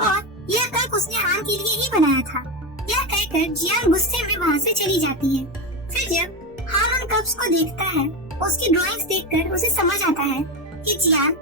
और यह कप उसने हान के लिए ही बनाया था। यह कहकर जियान गुस्से में वहाँ से चली जाती है। फिर जब हान उन कप्स को देखता है, उसकी ड्राइंग्स देखकर उसे समझ आता है कि जियान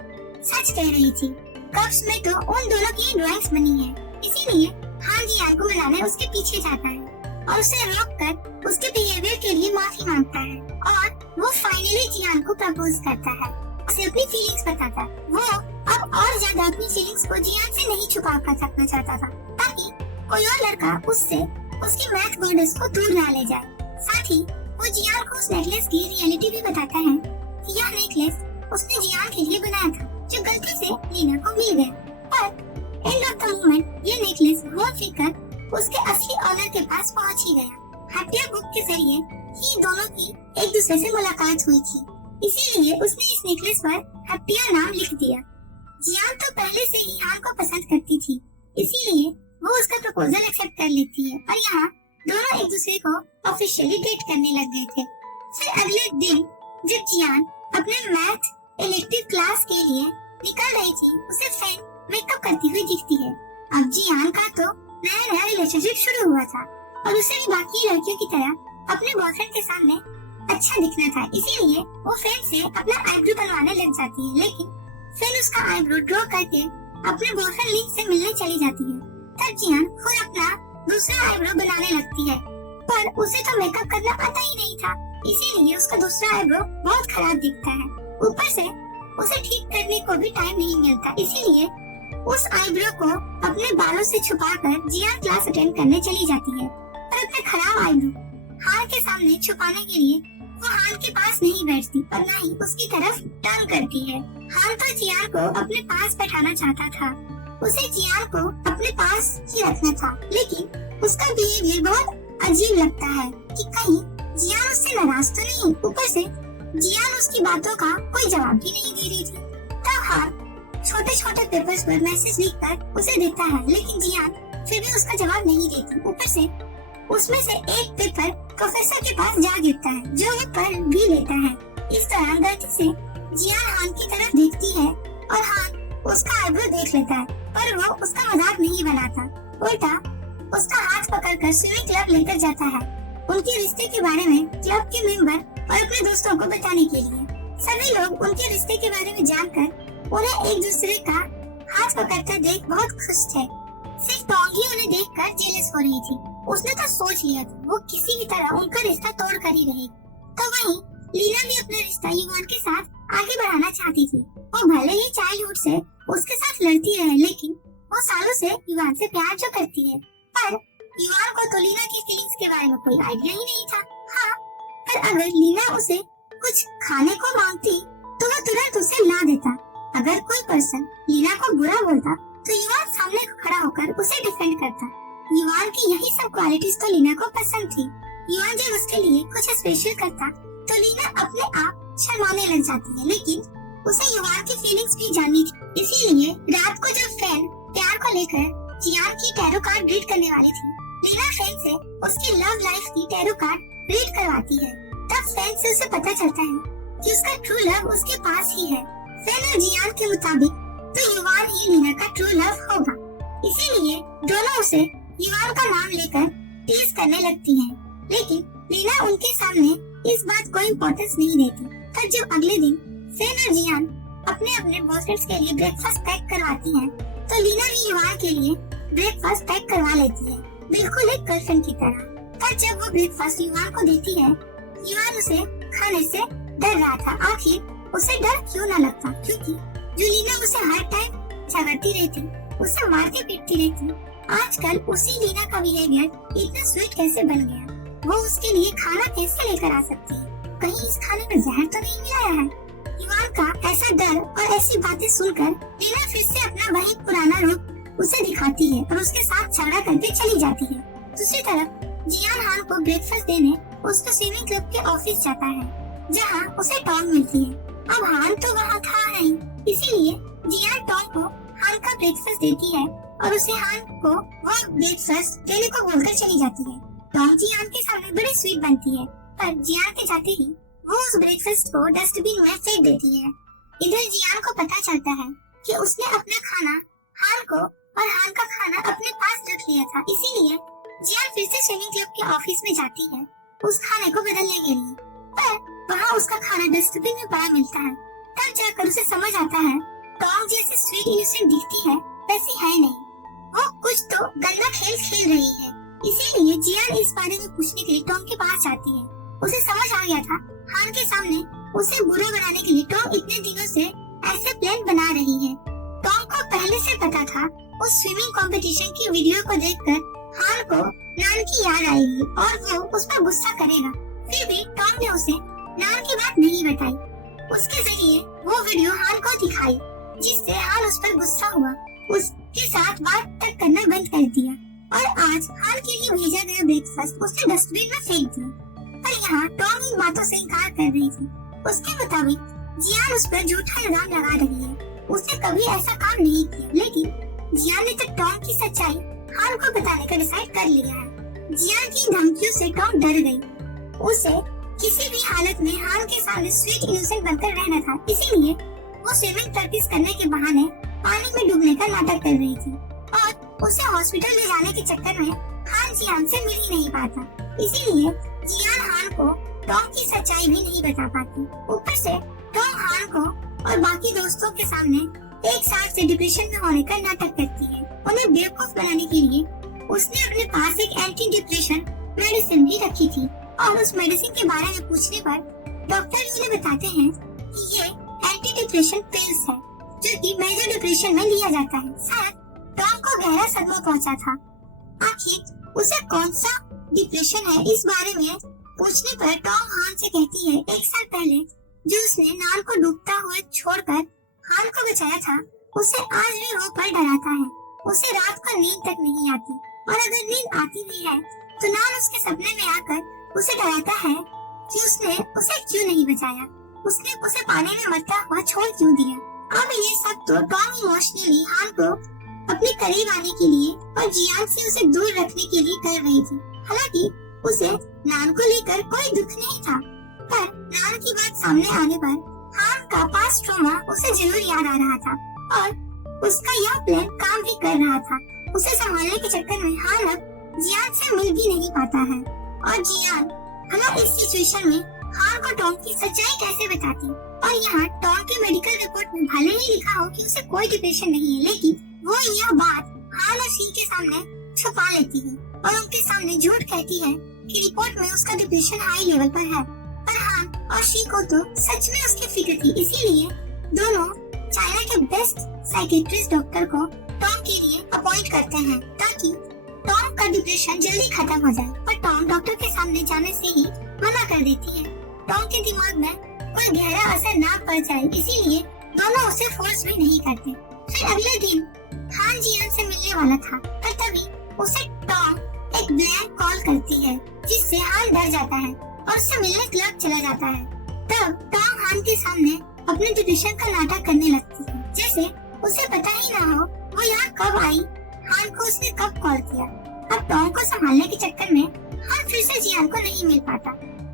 सच कह रही थी। कप्स में तो उन दोनों की ड्राइंग्स बनी है। इसीलिए हान जियान को मिलाने उसके पीछे जाता है और उसे रोक कर उसके बिहेवियर के लिए माफी मांगता है और वो फाइनली जियान को प्रपोज करता है, उसे अपनी फीलिंग्स बताता है। वो अब और ज्यादा अपनी फीलिंग्स को जियान से नहीं छुपा कर सकना चाहता था ताकि कोई और लड़का उससे उसकी मैथ गॉडेस को दूर ना ले जाए। साथ ही वो जियान को उस नेकलेस की रियलिटी भी बताता है कि यह नेकलेस उसने जियान के लिए बनाया था जो गलती से लीना को मिल गया। पर एंड ऑफ द मोमेंट ये नेकलेस घूम फिर कर उसके असली ऑनर के पास पहुंच ही गया। हत्या बुक के जरिए ही दोनों की एक दूसरे से मुलाकात हुई थी, इसीलिए उसने इस नेकलेस पर हत्या नाम लिख दिया। जियान तो पहले से ही हान को पसंद करती थी, इसीलिए वो उसका प्रपोजल एक्सेप्ट कर लेती है और यहाँ दोनों एक दूसरे को ऑफिशियली डेट करने लग गए थे। फिर अगले दिन जब जियान अपने मैथ इलेक्टिव क्लास के लिए निकल रही थी, उसे फ्रेंड मेकअप करती हुई दिखती है। अब जियान का तो नया नया रिलेशनशिप शुरू हुआ था और उसे भी बाकी लड़कियों की तरह अपने बॉयफ्रेंड के सामने अच्छा दिखना था, इसीलिए वो फ्रेंड से अपना आईब्रो बनवाने लग जाती है। लेकिन फिर उसका आईब्रो ड्रॉ करके अपने बॉयफ्रेंड लिंक से मिलने चली जाती है। तब जियान खुद अपना दूसरा आईब्रो बनाने लगती है, पर उसे तो मेकअप करना आता ही नहीं था, इसीलिए उसका दूसरा आईब्रो बहुत खराब दिखता है। ऊपर से उसे ठीक करने को भी टाइम नहीं मिलता, इसीलिए उस आईब्रो को अपने बालों से छुपाकर जियान क्लास अटेंड करने चली जाती है। पर अपने खराब आईब्रो हान के सामने छुपाने के लिए वो हान के पास नहीं बैठती और न ही उसकी तरफ टर्न करती है। हान तो जियान को अपने पास बैठाना चाहता था, उसे जियान को अपने पास ही रखना था, लेकिन उसका बिहेवियर बहुत अजीब लगता है कि कहीं जियान उससे नाराज तो नहीं। ऊपर से जियान उसकी बातों का कोई जवाब भी नहीं दे रही थी। तब हान छोटे छोटे पेपर्स पर मैसेज लिखकर उसे देता है, लेकिन जियान फिर भी उसका जवाब नहीं देती। ऊपर से उसमें से एक पेपर प्रोफेसर के पास जा गिरता है जो वो पढ़ भी लेता है। इस दौरान गलती से जियान हान की तरफ देखती है और हान उसका आईब्रो देख लेता है, पर वो उसका मजाक नहीं बनाता, उल्टा उसका हाथ पकड़कर स्विमिंग क्लब लेकर जाता है उनके रिश्ते के बारे में क्लब के मेंबर और अपने दोस्तों को बताने के लिए। सभी लोग उनके रिश्ते के बारे में जानकर उन्हें एक दूसरे का हाथ पकड़कर देख बहुत खुश थे। सिर्फ टोंगी उन्हें देखकर जेलस हो रही थी। उसने तो सोच लिया था वो किसी भी तरह उनका रिश्ता तोड़ कर ही रहेगी। तो वहीं लीना भी अपना रिश्ता युवान के साथ आगे बढ़ाना चाहती थी। वो भले ही चाइल्डहुड से उसके साथ लड़ती रहे, लेकिन वो सालों से युवान से प्यार जो करती है, पर युवान को तो लीना की फीलिंग्स के बारे में कोई आइडिया ही नहीं था। हाँ, पर अगर लीना उसे कुछ खाने को मांगती तो वो तुरंत उसे ला देता। अगर कोई पर्सन लीना को बुरा बोलता तो युवान सामने खड़ा होकर उसे डिफेंड करता। युवान की यही सब क्वालिटीज तो लीना को पसंद थी। युवान जब उसके लिए कुछ स्पेशल करता तो लीना अपने आप शर्माने लग जाती है, लेकिन उसे युवान की फीलिंग्स भी जाननी थी। इसीलिए रात को जब फ्रेंड प्यार को लेकर जियान की टैरो कार्ड रीड करने वाली थी, लीना फ्रेंड से उसकी लव लाइफ की टैरो कार्ड रीड करवाती है। तब फ्रेंड से उसे पता चलता है कि उसका ट्रू लव उसके पास ही है। फ्रेंड और जियान के मुताबिक तो युवान ही लीना का ट्रू लव होगा, इसीलिए दोनों उसे युवान का नाम लेकर टीज करने लगती हैं। लेकिन लीना उनके सामने इस बात को इम्पोर्टेंस नहीं देती। पर जब अगले दिन फ्रेंड और जियान अपने अपने बॉयफ्रेंड्स के लिए ब्रेकफास्ट पैक करवाती हैं, तो लीना भी युवान के लिए ब्रेकफास्ट पैक करवा लेती है, बिल्कुल एक गर्लफ्रेंड की तरह। पर जब वो ब्रेकफास्ट युवान को देती है, युवान उसे खाने से डर रहा था। आखिर उसे डर क्यों न लगता, क्योंकि जो लीना उसे हर टाइम झगड़ती रहती, उसे मारती पीटती रहती, आजकल उसी लीना का बिहेवियर इतना स्वीट कैसे बन गया। वो उसके लिए खाना कैसे लेकर आ सकती है, कहीं इस खाने में जहर तो नहीं मिलाया है। युवान का ऐसा डर और ऐसी बातें सुनकर लीना फिर से अपना वही पुराना रूप उसे दिखाती है और उसके साथ झगड़ा करके चली जाती है। दूसरी तरफ जियान हान को ब्रेकफास्ट देने उसको स्विमिंग क्लब के ऑफिस जाता है जहाँ उसे टॉम मिलती है। अब हान तो वहाँ था नहीं, इसीलिए जियान टॉम को हान का ब्रेकफास्ट देती है और उसे हान को वो ब्रेकफास्ट देने को बोलकर चली जाती है। टॉम जियान के सामने बड़ी स्वीट बनती है, पर जियान के जाते ही वो उस ब्रेकफास्ट को डस्टबिन में फेंक देती है। इधर जियान को पता चलता है कि उसने अपना खाना हान को और हान का खाना अपने पास रख लिया था, इसीलिए जियान फिर से स्विमिंग क्लब के ऑफिस में जाती है उस खाने को बदलने के लिए, पर वहाँ उसका खाना डस्टबिन में पड़ा मिलता है। तब जाकर उसे समझ आता है टॉम जैसे स्वीट इनोसेंट दिखती है वैसी है नहीं, वो कुछ तो गंदा खेल खेल रही है। इसीलिए जियान इस बारे में पूछने के लिए टॉम के पास जाती है। उसे समझ आ गया था हान के सामने उसे बुरा बनाने के लिए टॉम इतने दिनों से ऐसे प्लान बना रही है। टॉम को पहले से पता था उस स्विमिंग कंपटीशन की वीडियो को देखकर हान को नान की याद आएगी और वो उस पर गुस्सा करेगा। फिर भी टॉम ने उसे नान की बात नहीं बताई। उसके जरिए वो वीडियो हान को दिखाई, जिससे हान उस पर गुस्सा हुआ, उसके साथ बात तक करना बंद कर दिया और आज हान के लिए भेजा गया ब्रेकफास्ट उसने डस्टबिन में फेंक दिया। पर यहाँ टॉम इन बातों से इनकार कर रही थी। उसके मुताबिक जियान उस पर झूठा इल्जाम लगा रही है, उसने कभी ऐसा काम नहीं किया। लेकिन जियान ने तो टॉम की सच्चाई हान को बताने का डिसाइड कर लिया है। जियान की धमकियों से टॉम डर गई। उसे किसी भी हालत में हान के सामने स्वीट इनोसेंट बनकर रहना था, इसीलिए वो स्विमिंग प्रैक्टिस करने के बहाने पानी में डूबने का नाटक कर रही थी और उसे हॉस्पिटल ले जाने के चक्कर में हान जियान से मिल ही नहीं पाता। इसीलिए जियान हान को टॉम की सच्चाई भी नहीं बता पाती। ऊपर से टॉम हान को और बाकी दोस्तों के सामने एक साल से डिप्रेशन में होने का नाटक करती है। उन्हें बेवकूफ बनाने के लिए उसने अपने पास एक एंटी डिप्रेशन मेडिसिन भी रखी थी और उस मेडिसिन के बारे में पूछने पर डॉक्टर उन्हें बताते हैं कि ये एंटी डिप्रेशन पिल्स है जो कि मेजर डिप्रेशन में लिया जाता है। शायद टॉम को गहरा सदमा पहुंचा था। आखिर उसे कौन सा डिप्रेशन है इस बारे में पूछने पर टॉम हान से कहती है एक साल पहले जो उसने नान को डूबता हुआ छोड़कर हान को बचाया था, उसे आज भी वो पल डराता है। उसे रात को नींद तक नहीं आती और अगर नींद आती भी है तो नान उसके सपने में आकर उसे डराता है कि उसने उसे क्यों नहीं बचाया, उसने उसे पानी में मरता हुआ छोड़ क्यों दिया। अब ये सब तो टॉम इमोशनली हान को अपने करीब आने के लिए और जियान से उसे दूर रखने के लिए कर रही थी। हालांकि उसे नान को लेकर कोई दुख नहीं था, पर नान की बात सामने आने पर हान का पास्ट ट्रॉमा उसे जरूर याद आ रहा था और उसका यह प्लान काम भी कर रहा था। उसे संभालने के चक्कर में हान अब जियान से मिल भी नहीं पाता है और जियान भला इस सिचुएशन में हान को टॉम की सच्चाई कैसे बताती। और यहाँ टॉम के मेडिकल रिपोर्ट में भले ही लिखा हो कि उसे कोई डिप्रेशन नहीं है, लेकिन वो यह बात हान और शी के सामने छुपा लेती है और उनके सामने झूठ कहती है कि रिपोर्ट में उसका डिप्रेशन हाई लेवल पर है। पर हान और शी को तो सच में उसकी फिक्र थी, इसीलिए दोनों चाइना के बेस्ट साइकेट्रिस्ट डॉक्टर को टॉम के लिए अपॉइंट करते हैं ताकि टॉम का डिप्रेशन जल्दी खत्म हो जाए। पर टॉम डॉक्टर के सामने जाने से ही मना कर देती है। टॉम के दिमाग में कोई गहरा असर ना पड़ जाए, इसीलिए दोनों उसे फोर्स भी नहीं करते। फिर अगले दिन हान जियान से मिलने वाला था, पर तभी उसे टॉम एक ब्लैंक कॉल करती है जिससे हान डर जाता है और उससे मिलने क्लब चला जाता है। तब टॉम हान के सामने अपने डिप्रेशन का नाटक करने लगती है, जैसे उसे पता ही ना हो वो यहाँ कब आई, हान को उसने कब कॉल किया। अब टॉम को संभालने के चक्कर में हान फिर से जियान को नहीं मिल पाता।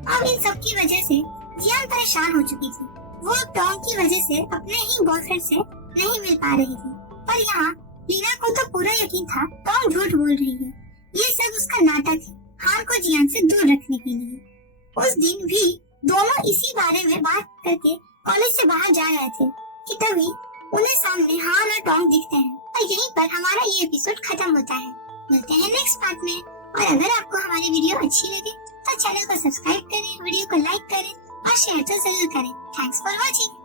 अब इन सब की वजह से जियान परेशान हो चुकी थी। वो टॉम की वजह से अपने ही बॉयफ्रेंड से नहीं मिल पा रही थी। पर यहाँ लीना को तो पूरा यकीन था टॉम झूठ बोल रही है, ये सब उसका नाटक है हान को जियान से दूर रखने के लिए। उस दिन भी दोनों इसी बारे में बात करके कॉलेज से बाहर जा रहे थे कि तभी उन्हें सामने हान और टॉम दिखते हैं और यहीं पर हमारा ये एपिसोड खत्म होता है। मिलते हैं नेक्स्ट पार्ट में। और अगर आपको हमारी वीडियो अच्छी लगे तो चैनल को सब्सक्राइब करें, वीडियो को लाइक करें और शेयर तो जरूर करें। Thanks for watching.